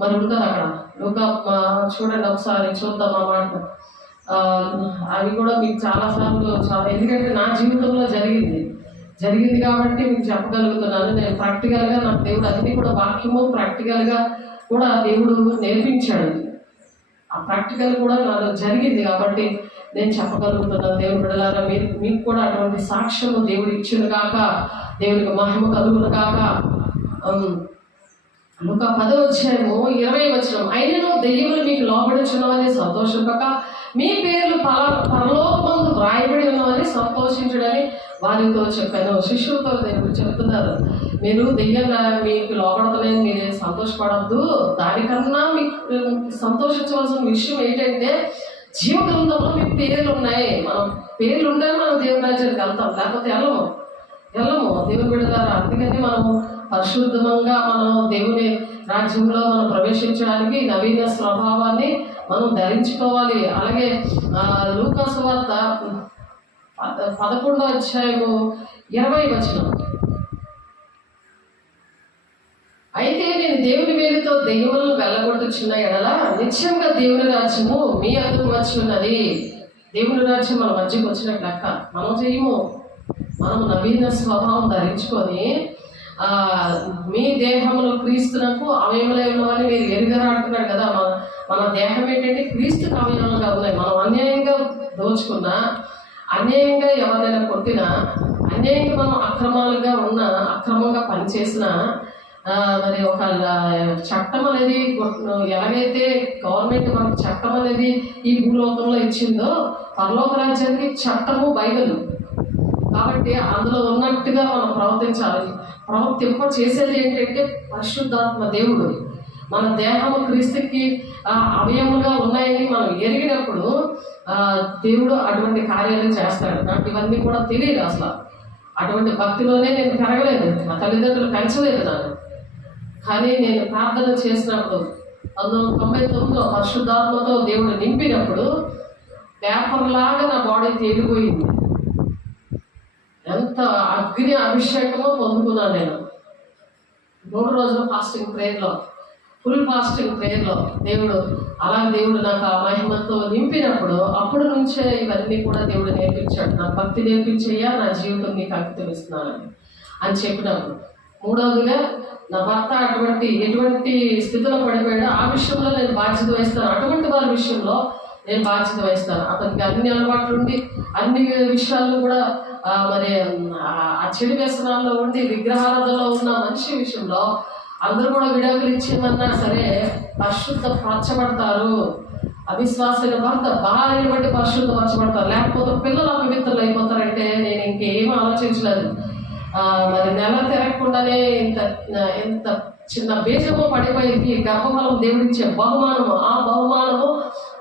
మరి ఉంటుంది అక్కడ. చూడండి ఒకసారి చూద్దాం ఆ మాట. అవి కూడా మీకు చాలాసార్లు ఎందుకంటే నా జీవితంలో జరిగింది కాబట్టి మీకు చెప్పగలుగుతున్నాను. నేను ప్రాక్టికల్గా నాకు దేవుడు అన్నీ కూడా వాక్యము ప్రాక్టికల్గా కూడా దేవుడు నేర్పించాడు. ఆ ప్రాక్టికల్ కూడా నాకు జరిగింది కాబట్టి నేను చెప్పగలుగుతున్నాను. దేవుని బిడ్డలారా, మీకు కూడా అటువంటి సాక్ష్యము దేవుడు ఇచ్చును కాక, దేవునికి మహిమ కలుగును కాక. లూకా 10:20 అయినను దెయ్యములు మీకు లోబడుచున్నవని సంతోషపక మీ పేర్లు పరలోకమందు వ్రాయబడి ఉన్నవని సంతోషించడని వారితో చెప్పాను. శిష్యులతో దేవుడు చెప్తున్నారు, మీరు దెయ్యంగా మీకు లోపడతలేని మీరు సంతోషపడద్దు. దానికన్నా మీకు సంతోషించవలసిన విషయం ఏంటంటే జీవ గ్రంథంలో మీకు పేర్లు ఉన్నాయి. మనం పేర్లు ఉంటే మనం దేవుని రాజ్యానికి వెళ్తాం, లేకపోతే వెళ్ళము. దేవుని బిడ్డలారా, అందుకని మనము పరిశుద్ధంగా మనం దేవుని రాజ్యంలో మనం ప్రవేశించడానికి నవీన స్వభావాన్ని మనం ధరించుకోవాలి. అలాగే లూకా సువార్త 11:20 అయితే నేను దేవుని వేలుతో దెయ్యములను వెళ్ళగొట్టుచున్న ఎడల నిత్యంగా దేవుని రాజ్యము మీ అందుకు వచ్చి ఉన్నది. దేవుని రాజ్యం మన మధ్యకు వచ్చినట్టు లెక్క. మనం చేయము. మనం నవీన స్వభావం ధరించుకొని మీ దేహంలో క్రీస్తునకు అవయములై ఉన్నవని మీరు ఎరుగరా అంటున్నాడు కదా. మన దేహం ఏంటంటే క్రీస్తుకు అవయవాలుగా ఉన్నాయి. మనం అన్యాయంగా దోచుకున్నా, అన్యాయంగా ఎవరైనా కొట్టినా, అన్యాయంగా మనం అక్రమంగా పనిచేసినా, మరి ఒక చట్టం అనేది ఎలాగైతే గవర్నమెంట్ మనకు చట్టం అనేది ఈ భూలోకంలో ఇచ్చిందో, పరలోక రాజ్యానికి చట్టము బైబిల్ కాబట్టి అందులో ఉన్నట్టుగా మనం ప్రవర్తించాలి. ప్రవర్తింప చేసేది ఏంటంటే పరిశుద్ధాత్మ దేవుడు. మన దేహము క్రీస్తుకి అవయములుగా ఉన్నాయని మనం ఎరిగినప్పుడు దేవుడు అటువంటి కార్యాలు చేస్తాడు. నాకు ఇవన్నీ కూడా తెలియదు అసలు. అటువంటి భక్తిలోనే నేను పెరగలేదు, నా తల్లిదండ్రులు పెంచలేదు నన్ను. కానీ నేను ప్రార్థన చేసినప్పుడు 1999లో పరిశుద్ధాత్మతో దేవుడు నింపినప్పుడు పేపర్లాగా నా బాడీ తేలిపోయింది. ఎంత అగ్ని అభిషేకమో పొందుకున్నాను నేను. 3 రోజుల ఫాస్టింగ్ ప్రేయర్లో, ఫుల్ ఫాస్టింగ్ ప్రేయర్లో దేవుడు నాకు ఆ మహిమతో నింపినప్పుడు అప్పటి నుంచే ఇవన్నీ కూడా దేవుడు నేర్పించాడు. నా భక్తి నేర్పించేయ్యా, నా జీవితం నీకు అంకితం ఇస్తున్నానని అని చెప్పినప్పుడు. 3వదిగా నా భర్త ఎటువంటి స్థితిలో పడిపోయాడో ఆ విషయంలో నేను బాధ్యత వహిస్తాను. అటువంటి వారి విషయంలో నేను బాధ్యత వహిస్తాను. అతనికి అన్ని అలవాట్లు ఉండి అన్ని విషయాల్లో కూడా మరి ఆ చెడు వ్యసనాల్లో ఉండి విగ్రహారాధనలో ఉన్న మనిషి విషయంలో అందరూ కూడా విడాకులు ఇచ్చేమన్నా సరే పరిశుద్ధపరచబడతారు. అవిశ్వాసైన భర్త భార్యను బట్టి పరిశుద్ధపరచబడతారు. లేకపోతే పిల్లలు అపవిత్రులు అయిపోతారంటే నేను ఇంకేం ఆలోచించలేదు. మరి నెల తిరగకుండానే ఎంత చిన్న బీజము పడిపోయింది. గర్భఫలం దేవుడిచ్చే బహుమానము, ఆ బహుమానము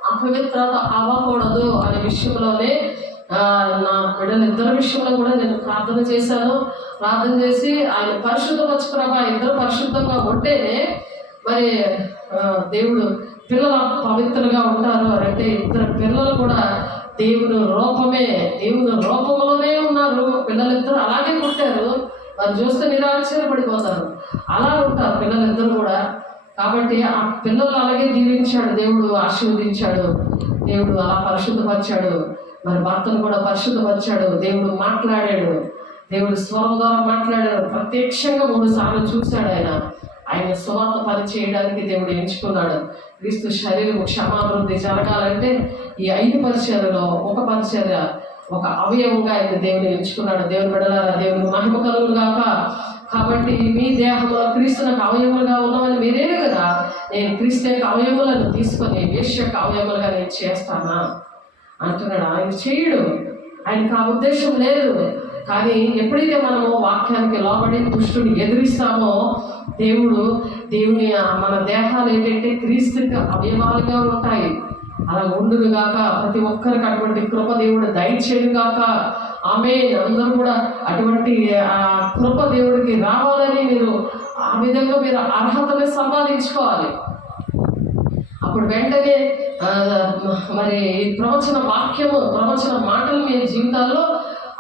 అపవిత్రత అవ్వకూడదు అనే విషయంలోనే నా బిడ్డలిద్దరి విషయంలో కూడా నేను ప్రార్థన చేశాను. ప్రార్థన చేసి ఆయన పరిశుద్ధపరచుకురా, ఇద్దరు పరిశుద్ధంగా ఉంటేనే మరి దేవుడు పిల్లలు పవిత్రంగా ఉంటారు. అంటే ఇద్దరు పిల్లలు కూడా దేవుని రూపంలోనే ఉన్నారు. పిల్లలిద్దరూ అలాగే పుట్టారు. వారు చూస్తే నిరాశ్చర్యపడిపోతారు. అలా ఉంటారు పిల్లలిద్దరు కూడా. కాబట్టి ఆ పిల్లలు అలాగే దీవించాడు దేవుడు, ఆశీర్వదించాడు దేవుడు, అలా పరిశుద్ధపరిచాడు. మరి భర్తను కూడా పరిశుద్ధపరిచాడు దేవుడు, మాట్లాడాడు. దేవుడు స్వరం ద్వారా మాట్లాడాడు. ప్రత్యక్షంగా 3 సార్లు చూశాడు. ఆయన సువార్త పని చేయడానికి దేవుడు ఎంచుకున్నాడు. క్రీస్తు శరీరం క్షమాభివృద్ధి జరగాలంటే ఈ 5 పరిచర్యలో ఒక పరిచర్య, ఒక అవయవంగా ఆయన దేవుడు ఎంచుకున్నాడు. దేవుని బిడ్డలారా, దేవునికి మహిమ కలుగును గాక. కాబట్టి మీ దేహంలో క్రీస్తు నాకు అవయములుగా ఉన్నామని మీరేరు కదా, నేను క్రీస్తు యొక్క అవయములను తీసుకొని వేశ్య యొక్క అవయములుగా నేను చేస్తానా అంటున్నాడు. ఆయన చేయడు, ఆయనకు ఆ ఉద్దేశం లేదు. కానీ ఎప్పుడైతే మనము వాక్యానికి లోబడి దుష్టుని ఎదిరిస్తామో దేవుని మన దేహాలు ఏంటంటే క్రీస్తుకి అవయవాలుగా ఉంటాయి. అలా ఉండును గాక. ప్రతి ఒక్కరికి అటువంటి కృప దేవుడు దయచేయను గాక. ఆమేన్. అందరూ కూడా అటువంటి కృప దేవుడికి రావాలని మీరు ఆ విధంగా మీరు అర్హతని సంపాదించుకోవాలి. అప్పుడు వెంటనే మరి ప్రవచన వాక్యము, ప్రవచన మాటలు మీ జీవితాల్లో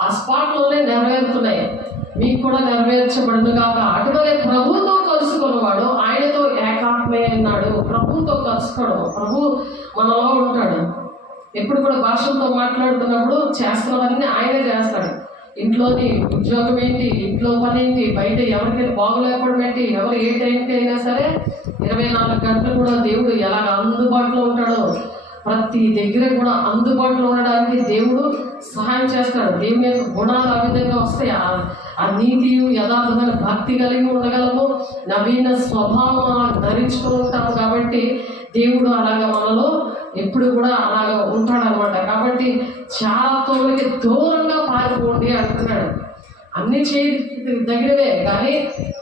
ఆ స్పాట్లోనే నెరవేరుతున్నాయి. మీకు కూడా నెరవేర్చబడును గాక. అటువలే ప్రభువుతో కలుసుకున్నవాడు ఆయనతో ఏకాత్మే అన్నాడు. ప్రభువుతో కలుసుకోవడం, ప్రభు మనలో ఉంటాడు. ఎప్పుడు కూడా భాషలతో మాట్లాడుతున్నప్పుడు చేస్తున్నవన్నీ ఆయనే చేస్తాడు. ఇంట్లోని ఉద్యోగం ఏంటి, ఇంట్లో పని ఏంటి, బయట ఎవరికైనా బాగులేకపోవడం ఏంటి, ఎవరు ఏ టైంకి అయినా సరే 24 గంటలు కూడా దేవుడు ఎలాగ అందుబాటులో ఉంటాడో ప్రతి దగ్గర కూడా అందుబాటులో ఉండడానికి దేవుడు సహాయం చేస్తాడు. దేవుని యొక్క గుణాలు ఆ విధంగా వస్తాయి. ఆ నీతియు యథార్థమైన భక్తి కలిగి ఉండగలము, నవీన స్వభావం ధరించుకుని ఉంటాము. కాబట్టి దేవుడు అలాగ మనలో ఎప్పుడు కూడా అలాగ ఉంటాడనమాట. కాబట్టి చాలాతోలకి దూరంగా పారిపోండి అంటున్నాడు. అన్ని దగ్గరవే, కానీ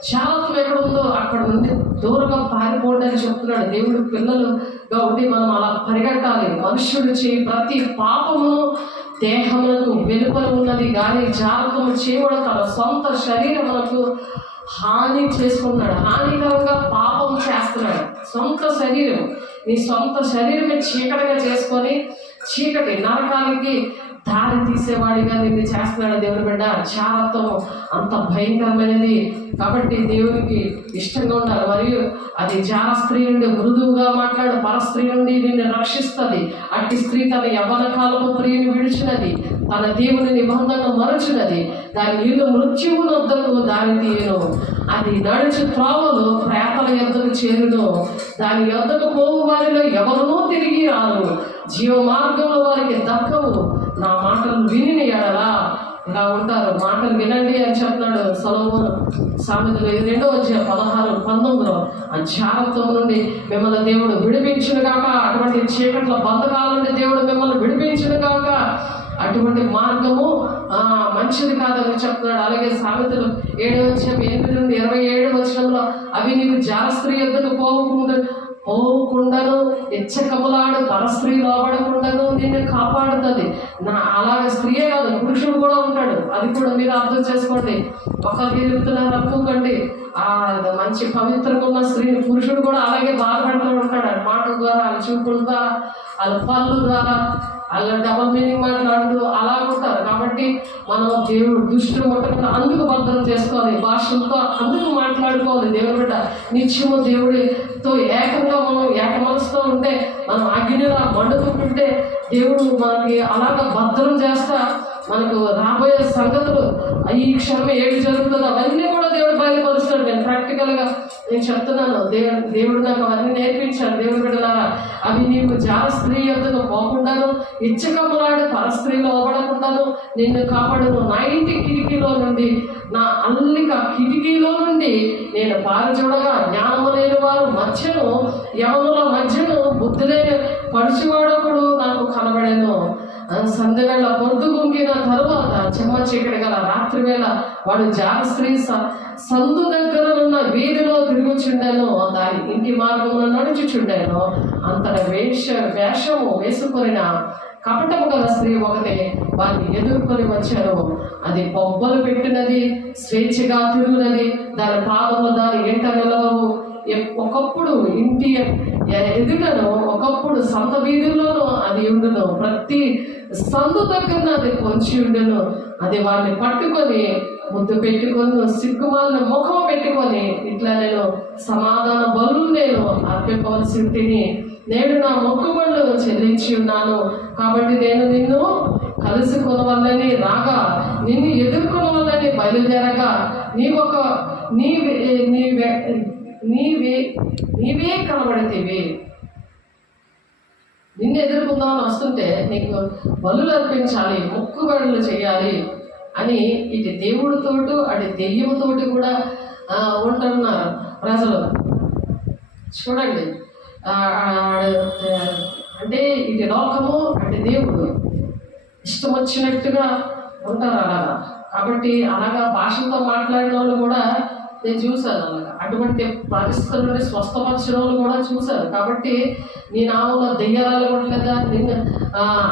చాలాత్వం ఎక్కడ ఉందో అక్కడ నుండి దూరంగా పారిపోండి అని చెప్తున్నాడు. దేవుడు పిల్లలుగా ఉండి మనం అలా పరిగెట్టాలి. మనుష్యుడు చేయి ప్రతి పాపమును దేహములకు వెలుపల ఉన్నది, కానీ జాగ్రత్తము చేయడం తన సొంత శరీరములకు హాని చేసుకున్నాడు. హానికరంగా పాపం చేస్తున్నాడు. సొంత శరీరం, నీ సొంత శరీరమే చీకటిగా చేసుకొని చీకటి నరకానికి దారి తీసేవాడిగా నిన్ను చేస్తున్నాడు దేవుని బిడ్డ. చాలాత్వం అంత భయంకరమైనది. కాబట్టి దేవునికి ఇష్టంగా ఉండాలి. మరియు అది జార స్త్రీ నుండి మృదువుగా మాట్లాడు పరస్త్రీ నుండి నిన్ను రక్షిస్తుంది. అట్టి స్త్రీ తన యవ్వన కాలము ప్రియుని విడిచినది, తన దేవుని నిబంధన మరచినది, దాని ఇల్లు మృత్యువునొద్దకు దారి తీయను, అది నడుచు త్రోవలు ప్రేతల యొద్దకు చేరును, దాని యొద్దకు పోవు వారిలో ఎవరునూ తిరిగి రారు, జీవ మార్గంలో వారికి దక్కవు, నా మాటలు విని ఎడలా. ఇలా ఉంటారు. మాటలు వినండి అని చెప్తున్నాడు సొలొమోను సామెతలు 2:16-19. ఆ జాగ్రత్త నుండి మిమ్మల్ని దేవుడు విడిపించును గాక. అటువంటి చీకట్ల బంధకాల నుండి దేవుడు మిమ్మల్ని విడిపించును గాక. అటువంటి మార్గము మంచిది కాదని చెప్తున్నాడు. అలాగే సామెతలు 7:8-27 అవి నీకు జారస్త్రీ యొద్దకు పోకుండాను ఇచ్చకములాడు పరస్త్రీ లోబడకుండాను నిన్ను కాపాడుతుంది. అలాగే స్త్రీయే కాదు, పురుషుడు కూడా ఉంటాడు. అది కూడా మీరు అర్థం చేసుకోండి. ఒకరికి చెప్తున్నారు అనుకోకండి. మంచి పవిత్రంగా ఉన్న స్త్రీని పురుషుడు కూడా అలాగే బాధపడుతూ ఉంటాడు. మాటల ద్వారా, వాళ్ళ చూపుల ద్వారా, వాళ్ళ పళ్ళ ద్వారా, వాళ్ళ డబల్ మీనింగ్ మాట్లాడుతూ అలా ఉంటారు. కాబట్టి మనం దేవుడు దుష్టులు ముట్టకుండా అందుకు భద్రం చేసుకోవాలి. భాషలతో అందుకు మాట్లాడుకోవాలి. దేవుని బిడ్డ నిత్యము దేవుడితో ఏకంగా మనం ఏక మనసుతో ఉంటే, మనం అగ్నిలా మండుతుంటే దేవుడు మనకి అలాగ భద్రం చేస్తా మనకు రాబోయే సంగతులు ఈ క్షణం ఏమి జరుగుతుందో అవన్నీ కూడా దేవుడు బయలుపరుస్తాడు. నేను ప్రాక్టికల్గా నేను చెప్తున్నాను. దేవుడు నాకు అవన్నీ నేర్పించాడు. దేవుడు బిడ్డలారా, అవి నీకు జార స్త్రీ యొద్దకు పోకుండాను ఇచ్చకములాడు పరస్త్రీలో అవ్వడకుండాను నిన్ను కాపాడును. నా ఇంటి కిటికీలో నుండి, నా అల్లిక కిటికీలో నుండి నేను పారచూడగా జ్ఞానము లేని వారు మధ్యను, యవనుల మధ్యను బుద్ధి లేని పడుచువాడొకడు నాకు కనబడెను. సంధ్యవేళ పొద్దు గుంగిన తరువాత చెమ్మ చీకటి గల రాత్రి వేళ వాడు జార స్త్రీ సందు దగ్గర ఉన్న వీధిలో తిరుగుచుండెను, దాని ఇంటి మార్గమును నడుచుచుండెను. అంతట వేషము వేసుకొనిన కపటము గల స్త్రీ ఒకటి వారిని ఎదుర్కొని వచ్చాను. అది బొబ్బలు పెట్టినది, స్వేచ్ఛగా తిరుగునది, దాని పాదము దాని ఎంట నిలవవు. ఒకప్పుడు ఇంటి ఎదుటను, ఒకప్పుడు సంత వీధుల్లోనూ అది ఉండును. ప్రతి సందు దగ్గర అది పొంచి ఉండును. అది వారిని పట్టుకొని ముద్దు పెట్టుకొని సిగ్గుమాలిన ముఖం పెట్టుకొని ఇట్లా నేను సమాధాన బలు నేను అర్పింపవలసి తిని నేడు నా మొక్కుబడులు చెల్లించి ఉన్నాను. కాబట్టి నేను నిన్ను కలిసి కొనవల్లని రాగా, నిన్ను ఎదుర్కొనవల్లని బయలుదేరగా, నీవే కనబడితేవి. నిన్ను ఎదుర్కొందామని వస్తుంటే నీకు బలులు అర్పించాలి, మొక్కుబడులు చేయాలి అని ఇటు దేవుడితోటి అటు దెయ్యంతోటి కూడా ఉంటున్నారు ప్రజలు. చూడండి, అంటే ఇటు లోకము అటు దేవుడు ఇష్టం వచ్చినట్టుగా ఉంటారు అలాగా. కాబట్టి అలాగా భాషలతో మాట్లాడిన వాళ్ళు కూడా నేను చూశాను. అలాగా అటువంటి పరిస్థితులని స్వస్థపరిచిన వాళ్ళు కూడా చూశారు. కాబట్టి నీ నామంలో దెయ్యాలు వెళ్ళగొట్టలేదా, నిన్ను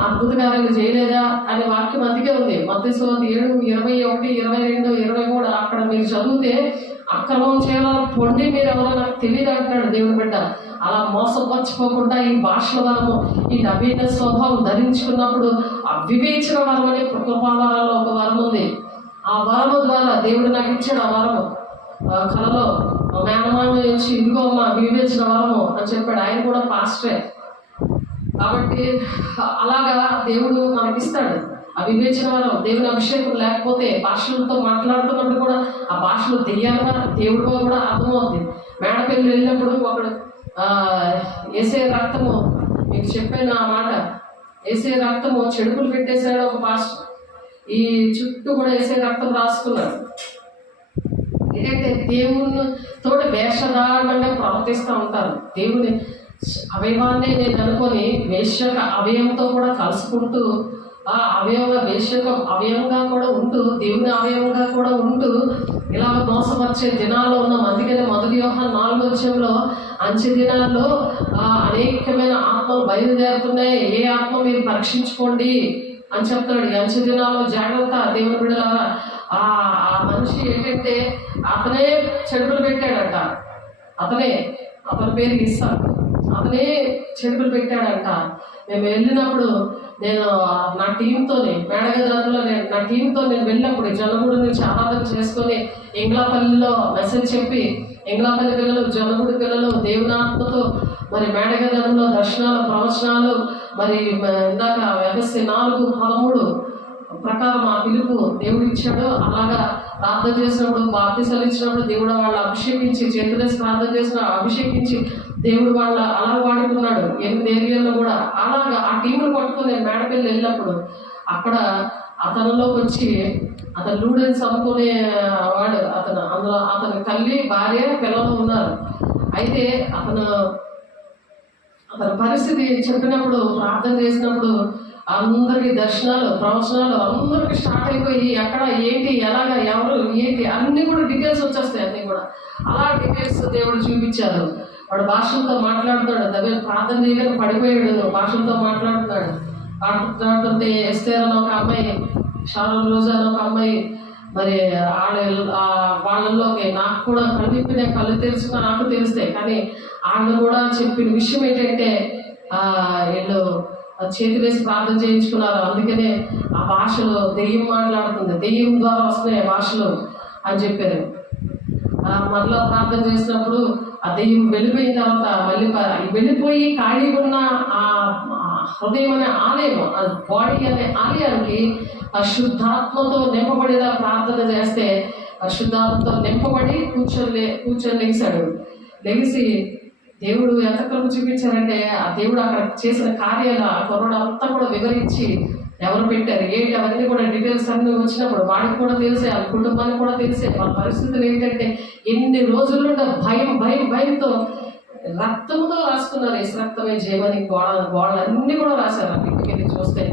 అద్భుతకార్యాలు చేయలేదా అనే వాక్యం అందుకే ఉంది. మత్తయి సువార్త 7:21, 22, 23 అక్కడ మీరు చదివితే అక్రమం చేయాలని పొండి మీరు ఎవరో నాకు తెలియదు అంటాడు దేవుని బిడ్డ. అలా మోసపరచుకోకుండా ఈ భాషల వరము, ఈ నవీన స్వభావం ధరించుకున్నప్పుడు వివేచన వరం అనే కృపావరాల్లో ఒక వరం ఉంది. ఆ వరము ద్వారా దేవుడు నాకు ఇచ్చాడు. ఆ వరము కళలో మేనమామ వచ్చి ఇదిగో అమ్మా వివేచన వరము అని చెప్పాడు. ఆయన కూడా పాస్టరే. కాబట్టి అలాగా దేవుడు మనకిస్తాడు ఆ వివేచన వరం. దేవుని అభిషేకం లేకపోతే భాషలతో మాట్లాడుతున్నప్పుడు కూడా ఆ భాషలు దెయ్యాలుగా దేవుడిగా కూడా అర్థమవుతుంది. మేడపల్లి వెళ్ళినప్పుడు ఒకడు ఏసే రక్తము, మీకు చెప్పాను ఆ మాట, ఏసే రక్తము చెడుపులు పెట్టేశాడు ఒక పాస్టర్. ఈ చుట్టూ కూడా ఏసే రక్తం రాసుకున్నాడు. ఏంటంటే దేవుని తోటి వేషధారణంగా ప్రవర్తిస్తూ ఉంటారు. దేవుని అవయవాన్ని నేను అనుకొని వేశ్యక అవయవంతో కూడా కలుసుకుంటూ ఆ వేశ్యక అవయవంగా కూడా ఉంటూ దేవుని అవయవంగా కూడా ఉంటూ ఇలాగ మోసపరిచే దినాల్లో ఉన్నాం. అందుకని 1 యోహాను 4:4 అంచె దినాల్లో అనేకమైన ఆత్మలు బయలుదేరుతున్నాయి, ఏ ఆత్మ మీరు పరీక్షించుకోండి అని చెప్తాడు. ఈ అంచె దినాల్లో జాగ్రత్త దేవుని బిడ్డలారా. ఆ మనిషి ఏంటంటే అతనే చెడుపులు పెట్టాడట. అతని పేరు ఇస్సా. అతనే చెడుపులు పెట్టాడంట. మేము వెళ్ళినప్పుడు నేను నా టీంతోని మేడగదిలో నా టీంతో నేను వెళ్ళినప్పుడు జనగుడి నుంచి ఆరాధన చేసుకొని ఎంగ్లాపల్లిలో మెసేజ్ చెప్పి ఎంగ్లాపల్లి పిల్లలు, జనగుడి పిల్లలు దేవునాత్మతో మరి మేడగదిలో దర్శనాలు, ప్రవచనాలు, మరి ఇందాక వ్యవస్థ 4:13 ప్రకారం ఆ పిలుపు దేవుడు ఇచ్చాడు. అలాగా ప్రార్థన చేసినప్పుడు, బాప్తిసాలు ఇచ్చినప్పుడు దేవుడు వాళ్ళ అభిషేకించి, చేతులేసి ప్రార్థన చేసిన అభిషేకించి దేవుడు వాళ్ళ అలా వాడుకున్నాడు. 8 ఏరియాల్లో కూడా అలాగా ఆ టీములు పట్టుకుని నేను మేడపల్లి వెళ్ళినప్పుడు అక్కడ అతనిలోకి వచ్చి అతను లూడెన్స్ అమ్ముకునే వాడు, అందులో అతని తల్లి, భార్య, పిల్లలు ఉన్నారు. అయితే అతని పరిస్థితి చెప్పినప్పుడు, ప్రార్థన చేసినప్పుడు అందరికి దర్శనాలు, ప్రవచనాలు అందరికి స్టార్ట్ అయిపోయి ఎక్కడ ఏంటి, ఎలాగా, ఎవరు, ఏంటి అన్ని కూడా డీటెయిల్స్ వచ్చేస్తాయి. అన్ని కూడా అలా డీటెయిల్స్ దేవుడు చూపించారు. వాడు భాషలతో మాట్లాడుతున్నాడు. దగ్గర ప్రార్థన చేయగానే పడిపోయాడు, భాషలతో మాట్లాడుతుంటే ఎస్తేర్ అని ఒక అమ్మాయి, షారోన్ రోజా అని ఒక అమ్మాయి, మరి వాళ్ళలోకి నాకు కూడా కళ్ళు కళ్ళు తెలుసు, నాకు తెలుస్తాయి. కానీ వాళ్ళు కూడా చెప్పిన విషయం ఏంటంటే వీళ్ళు చేతులేసి ప్రార్థన చేయించుకున్నారు. అందుకనే ఆ భాషలో దెయ్యం మాట్లాడుతుంది, దెయ్యం ద్వారా వస్తున్నాయి భాషలు అని చెప్పారు. మరలా ప్రార్థన చేసినప్పుడు ఆ దెయ్యం వెళ్ళిపోయిన తర్వాత మళ్ళీ వెళ్ళిపోయి ఖాళీగా ఉన్న ఆ హృదయం అనే ఆలయం, బాడీ అనే ఆలయానికి పరిశుద్ధాత్మతో నింపబడిన ప్రార్థన చేస్తే పరిశుద్ధాత్మతో నింపబడి కూర్చొని లెగిసి దేవుడు ఎంత కృప చూపించారంటే ఆ దేవుడు అక్కడ చేసిన కార్యాలు ఆ కొరడు అంతా కూడా వివరించి ఎవరు పెట్టారు ఏంటి అవన్నీ కూడా డీటెయిల్స్ అన్నీ వచ్చినప్పుడు వాడికి కూడా తెలిసే, వాళ్ళ కుటుంబానికి కూడా తెలిసే. వాళ్ళ పరిస్థితులు ఏంటంటే ఎన్ని రోజుల్లో భయంతో రక్తంతో రాసుకున్నారు. ఏసు రక్తమే జీవని గోడలన్నీ కూడా రాశారు. ఇంటికి వెళ్ళి చూస్తే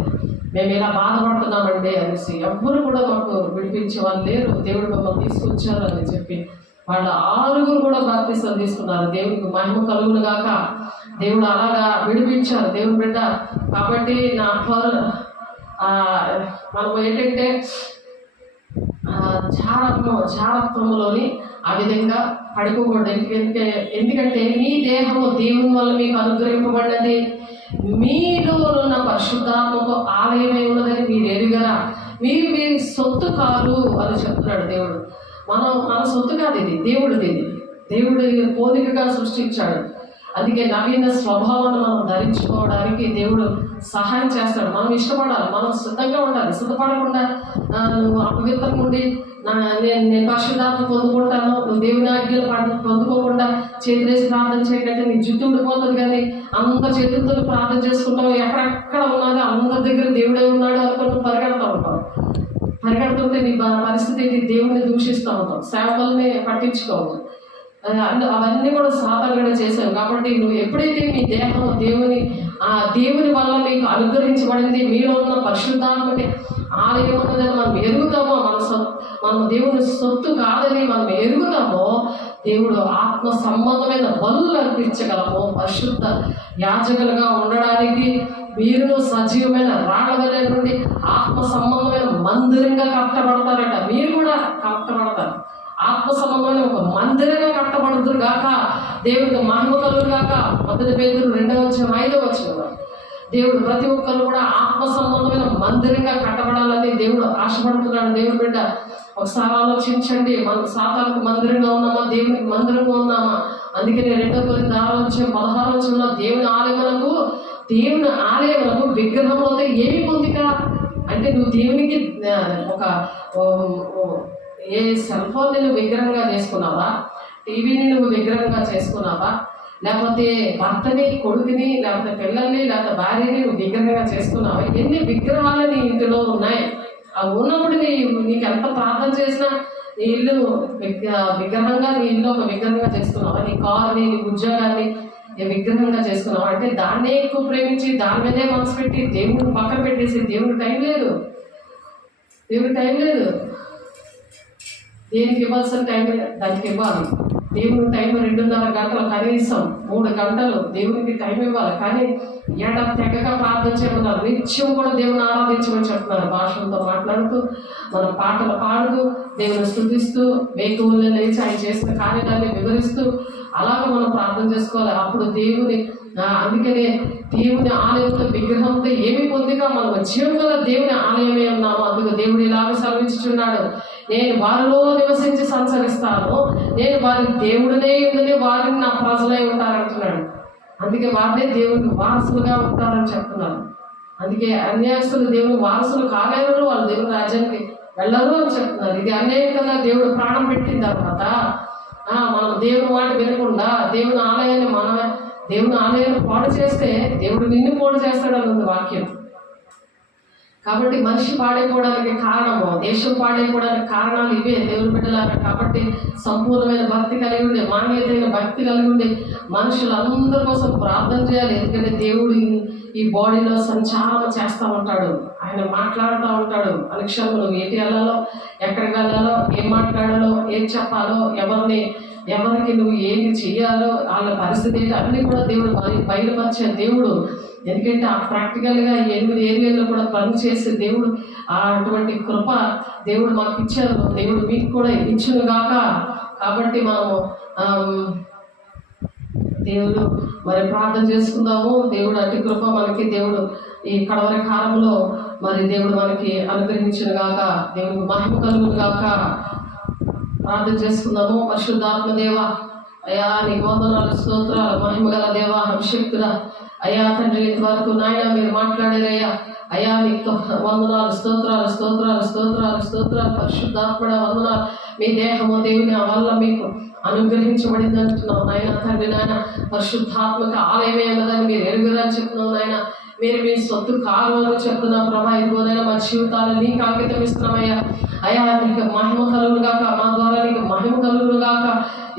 మేము ఇలా బాధపడుతున్నామండి అనేసి ఎవ్వరు కూడా మాకు విడిపించే వాళ్ళు లేరు. దేవుడు మమ్మల్ని తీసుకొచ్చారు అని చెప్పి వాళ్ళ 6 కూడా బాప్తిసం తీసుకున్నారు. దేవుడికి మహిమ కలుగును గాక. దేవుడు అలాగా విడిపించారు దేవుని బిడ్డ. కాబట్టి మనం ఏంటంటే జారత్వంలోని ఆ విధంగా పడుకోకూడదు. ఎందుకంటే మీ దేహము దేవుని వల్ల మీకు అనుగ్రహింపబడినది, మీలో ఉన్న పరిశుద్ధాత్మకు ఆలయమై ఉన్నదని మీరు ఎరుగరా, మీరు మీ సొత్తు కాదు అని చెప్తున్నాడు దేవుడు. మన సొత్తు కాదు, ఇది దేవుడిది. ఇది దేవుడు పోలికగా సృష్టించాడు. అందుకే నవీన స్వభావాన్ని మనం ధరించుకోవడానికి దేవుడు సహాయం చేస్తాడు. మనం ఇష్టపడాలి, మనం సిద్ధంగా ఉండాలి. సిద్ధపడకుండా నువ్వు అపవిత్రంగా ఉండి నేను పరిశుద్ధాత్మ పొందుకుంటాను, నువ్వు దేవుని ఆజ్ఞలు పొందుకోకుండా చేతులేసి ప్రార్థన చేయకంటే నీ జుట్టు ఉండిపోతుంది. కానీ అందరి చేతులతో ప్రార్థన చేసుకుంటావు, ఎక్కడెక్కడ ఉన్నారో అందరి దగ్గర దేవుడే ఉన్నాడు అనుకుని పరిగెడతా ఉంటావు. పరిగెడుతుంటే నీ పరిస్థితి దేవుడిని దూషిస్తూ ఉంటావు, సేవకుల్ని పట్టించుకోవు. అవన్నీ కూడా సాధారణంగా చేశావు. కాబట్టి నువ్వు ఎప్పుడైతే మీ దేహం దేవుని వల్ల మీకు అనుగ్రహించబడింది, మీలో ఉన్న పరిశుద్ధాత్మకి ఆలయం ఉన్నదని మనం ఎరుగుతామో, మనం దేవుని సొత్తు కాదని మనం ఎరుగుతామో, దేవుడు ఆత్మ సంబంధమైన బలులు అర్పించగలము. పరిశుద్ధ యాజకులుగా ఉండడానికి మీరు సజీవమైన రాళ్ళ నుండి ఆత్మ సంబంధమైన మందిరంగా కట్టబడతారట. మీరు కూడా కట్టబడతారు. ఆత్మ సంబంధమైన ఒక మందిరంగా కట్టబడుతురు గాక, దేవుడికి మహిమ కలుగును గాక. 1 పేతురు 2:5 దేవుడు ప్రతి ఒక్కరు కూడా ఆత్మ సంబంధమైన మందిరంగా కట్టబడాలని దేవుడు ఆశపడుతున్నాడు. దేవుడు బిడ్డ ఒకసారి ఆలోచించండి, మనం సాతానుకు మందిరంగా ఉన్నామా, దేవునికి మందిరంగా ఉన్నామా? అందుకని 2 కొరింథీ 6:16 దేవుని ఆలయములకు విగ్రహంలో ఏమి పొందిక అంటే, నువ్వు దేవునికి ఒక ఏ సెల్ ఫోన్ని నువ్వు విగ్రహంగా చేసుకున్నావా, టీవీని నువ్వు విగ్రహంగా చేసుకున్నావా, లేకపోతే భర్తని, కొడుకుని, లేకపోతే పిల్లల్ని, లేకపోతే భార్యని నువ్వు విగ్రహంగా చేసుకున్నావా? ఎన్ని విగ్రహాలు నీ ఇంటిలో ఉన్నాయి? అవి ఉన్నప్పుడు నీకు ఎంత ప్రార్థన చేసినా నీ ఇల్లు విగ్రహంగా, నీ ఇల్లు ఒక విగ్రహంగా చేసుకున్నావా? నీ కారుని, నీ ఉద్యోగాన్ని విగ్రహంగా చేసుకున్నావా? అంటే దాన్నే ఎక్కువ ప్రేమించి దాని మీదే మనసు పెట్టి దేవుడిని పక్కన పెట్టేసి దేవుడికి టైం లేదు. దేనికి ఇవ్వాల్సిన టైం దానికి ఇవ్వాలి. దేవుని టైం 2.5 గంటలు, కనీసం 3 గంటలు దేవునికి టైం ఇవ్వాలి. కానీ తెగక ప్రార్థన చేయమన్నారు. నిత్యం కూడా దేవుని ఆరాధించమని చెప్తున్నారు. భాషలతో మాట్లాడుతూ, మన పాటలు పాడుతూ, దేవుని స్తుతిస్తూ, వేకువల్లో లేచి ఆయన చేసిన కార్యాన్ని వివరిస్తూ అలాగ మనం ప్రార్థన చేసుకోవాలి. అప్పుడు అందుకనే దేవుని ఆలయంతో విగ్రహంతో ఏమి పొందిగా మనం జీవంగా దేవుని ఆలయమే ఉన్నాము. అందుకు దేవుడు ఇలాగ సెలవించుచున్నాడు, నేను వారిలో నివసించి సంచరిస్తాను, నేను వారి దేవుడినే ఉందని వారిని నా ప్రజలై ఉంటారంటున్నాడు. అందుకే వారినే దేవునికి వారసులుగా ఉంటారని చెప్తున్నారు. అందుకే అన్యాయస్తులు దేవుని వారసులు కాలేరు, వాళ్ళు దేవుని రాజ్యానికి వెళ్ళరు అని చెప్తున్నారు. ఇది అన్యాయంగా దేవుడు ప్రాణం పెట్టిన తర్వాత మనం దేవుని మాట వినకుండా దేవుని ఆలయాన్ని పాడు చేస్తే దేవుడు నిన్ను పాడు చేస్తాడని ఉంది వాక్యం. కాబట్టి మనిషి పాడైపోవడానికి కారణము, దేశం పాడైపోవడానికి కారణాలు ఇవే దేవుని బిడ్డలారా. కాబట్టి సంపూర్ణమైన భక్తి కలిగి ఉండి, మాన్యతైన భక్తి కలిగి ఉండి మనుషులందరి కోసం ప్రార్థన చేయాలి. ఎందుకంటే దేవుడు ఈ బాడీలో సంచారం చేస్తూ ఉంటాడు, ఆయన మాట్లాడుతూ ఉంటాడు. అనుక్షణం నువ్వు ఏటి వెళ్ళాలో, ఎక్కడికి వెళ్ళాలో, ఏం మాట్లాడాలో, ఏం చెప్పాలో, ఎవరికి నువ్వు ఏంటి చెయ్యాలో, వాళ్ళ పరిస్థితి ఏంటి అన్నీ కూడా దేవుడు బయలుపరిచే దేవుడు. ఎందుకంటే ఆ ప్రాక్టికల్గా 8 ఏరియాల్లో కూడా పని చేసే దేవుడు. అటువంటి కృప దేవుడు మాకు ఇచ్చారు, దేవుడు మీకు కూడా ఇచ్చును గాక. కాబట్టి మనము దేవుడు మరి ప్రార్థన చేసుకుందాము. దేవుడు అతి కృప మనకి దేవుడు ఈ కడవరి కాలంలో మరి దేవుడు మనకి అనుగ్రహించును గాక. దేవుడికి మహిమ కలుగును గాక. ప్రార్థన చేసుకుందాము. పరిశుద్ధాత్మ దేవ, అయ్యా నీకు వందనాలు, స్తోత్రాలు. మహిమ గల దేవ, అభిషక్తుల అయ్యా తండ్రి, ఇంతవరకు నాయన మీరు మాట్లాడారయ్యా. అయ్యా నీకు వందనాలు, స్తోత్రాలు. పరిశుద్ధాత్మ వందనాలు. మీ దేహము దేవుని వల్ల మీకు అనుగ్రహించబడింది అంటున్నావు నాయన. తండ్రి నాయన, పరిశుద్ధాత్మక ఆలయమే అన్నదని మీరు ఎరుగుదని చెప్తున్నావు నాయన. మీరు మీ సొత్తు కారు అని చెప్తున్నాం ప్రభా. ఇదిగోనైనా మా జీవితాలు నీకు అంకితం ఇస్తున్నామయ్యా. అయ్యా నీకు మహిమ కలుగును గాక, మా ద్వారా నీకు మహిమ కలుగును గాక.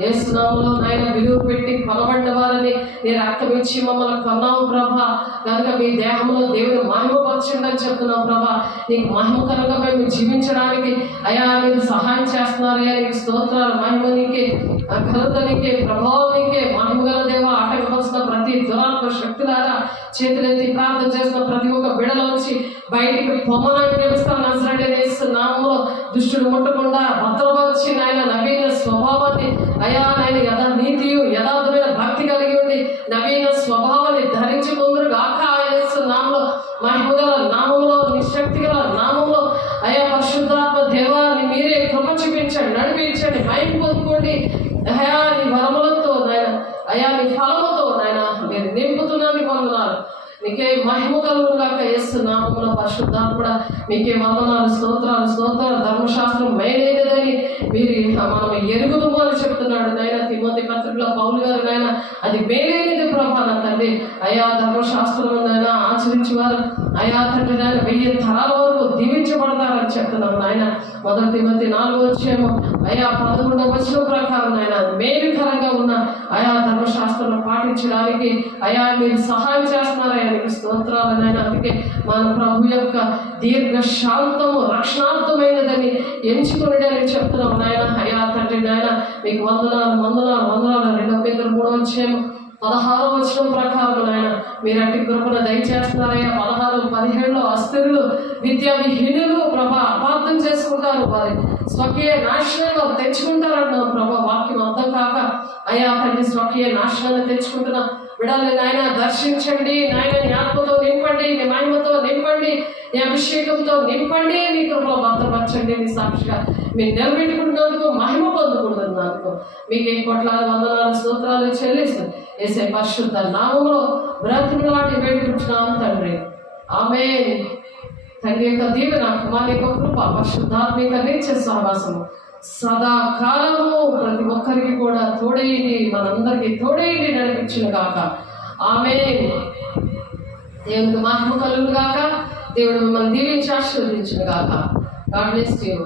యేసునామములో నాయన విలువ పెట్టి కొనబడ్డ వారిని నీ రక్తం ఇచ్చి మమ్మల్ని కొన్నావు ప్రభా. కనుక మీ దేహంలో దేవుని మహిమపరచండి అని చెప్తున్నావు ప్రభా. నీకు మహిమకరంగా మేము జీవించడానికి అయ్యా మీరు సహాయం చేస్తున్నారయ్యా. నీకు స్తోత్రాలు. మహిమ నీకే, ఘనత నీకే, ప్రభావం నీకే. మహిమగల దేవ, ఆటంకపరుస్తున్న ప్రతి దురాత్మ శక్తులారా చేతులెత్తి ప్రార్థన చేసిన ప్రతి ఒక్క బిడలోంచి బయటికి పొమ్మని తెలుస్తాను. నజరేయుడైన నామములో దుష్టుడు ముట్టకుండా భద్రపరిచి నాయన నవీన స్వభావాన్ని అయా నాయన నీతియు యథార్థమైన భక్తి కలిగి ఉండి నవీన స్వభావాన్ని ధరించుకుందరు గాక. యేసు నామములో, మహిమగల నామములో, నిశక్తిగల నామములో అయా పరిశుద్ధాత్మ దేవాన్ని మీరే కృప చూపించండి, నడిపించండి, మహిమ పొందుకోండి. అయా నీ వరములతో నాయన, అయా నీ ఫలముతో నాయన మీకే మహిమ కలుగుగాక. యేసు నామములో పరిశుద్ధాత్ముడ మీకే వందనాలు, స్తోత్రాలు, స్తోత్రాలు. ధర్మశాస్త్రం మేలైనదని మీరు మనం ఎరుగుదుము అని చెప్తున్నాడు నాయన. తిమోతి పత్రికలో పౌలు గారు నాయన అది మేలైనది ప్రభా నా తండ్రి. అయా ధర్మశాస్త్రం నాయన ఆచరించేవారు అయా తండ్రి నాయన 1000 తరాల వరకు దీవించబడతారని చెప్తున్నాం నాయన. 1 తిమోతి 4 అయా 11వ వచనం ప్రకారం నాయన మేలుకరంగా ఉన్న అయా ధర్మశాస్త్రం పాటించడానికి అయా మీరు సహాయం చేస్తున్నారయ్యా. మీకు స్తోత్రాలు నాయన. అందుకే మన ప్రభు యొక్క దీర్ఘ శాంతము రక్షణార్థమైనదని ఎంచుకునేదని చెప్తున్నాం నాయన. అయా తండ్రి నాయన మీకు వందనాలు, వందనాలు, వందనాలు. 2 Peter 3:16 వచనం ప్రకారం నాయన మీరు అట్టి కృపను దయచేస్తున్నారయ్యా. 16-17 అస్థిరులు, విద్యావిహీనులు ప్రభా అపార్థం చేసుకుంటారు, వారి స్వకీయ నాశనంలో తెచ్చుకుంటారన్నావు ప్రభా. వాక్యం అర్థం కాక అయా తండ్రి స్వకీయ నాశనాన్ని తెచ్చుకుంటున్న విడాలని నాయన దర్శించండి నాయన. నీ ఆత్మతో నింపండి, నీ మహిమతో నింపండి, నీ అభిషేకంతో నింపండి, నీ కృపలో భద్రపరచండి. నీ సాక్షిగా మీరు నిలబెట్టుకుంటున్నందుకు, మహిమ పొందుకుంటున్నందుకు మీకే కోట్లాది వందనాలు, స్తోత్రాలు చెల్లిస్తూ యేసయ్య పరిశుద్ధ నామములో బ్రతుకులాంటి వేడుకుంటున్నాం తండ్రి. ఆమేన్. తండ్రి యొక్క దీవెన, కుమారుని యొక్క కృప, పరిశుద్ధాత్మిక నిత్య సహవాసము సదాకాలము ప్రతి ఒక్కరికి కూడా తోడేయండి, మనందరికీ తోడేయండి, నడిపించును గాక. ఆమేన్. దేవునికి మహిమ కలుగును గాక. దేవుడు మిమ్మల్ని దీవించి ఆశీర్వదించును గాక. God bless you.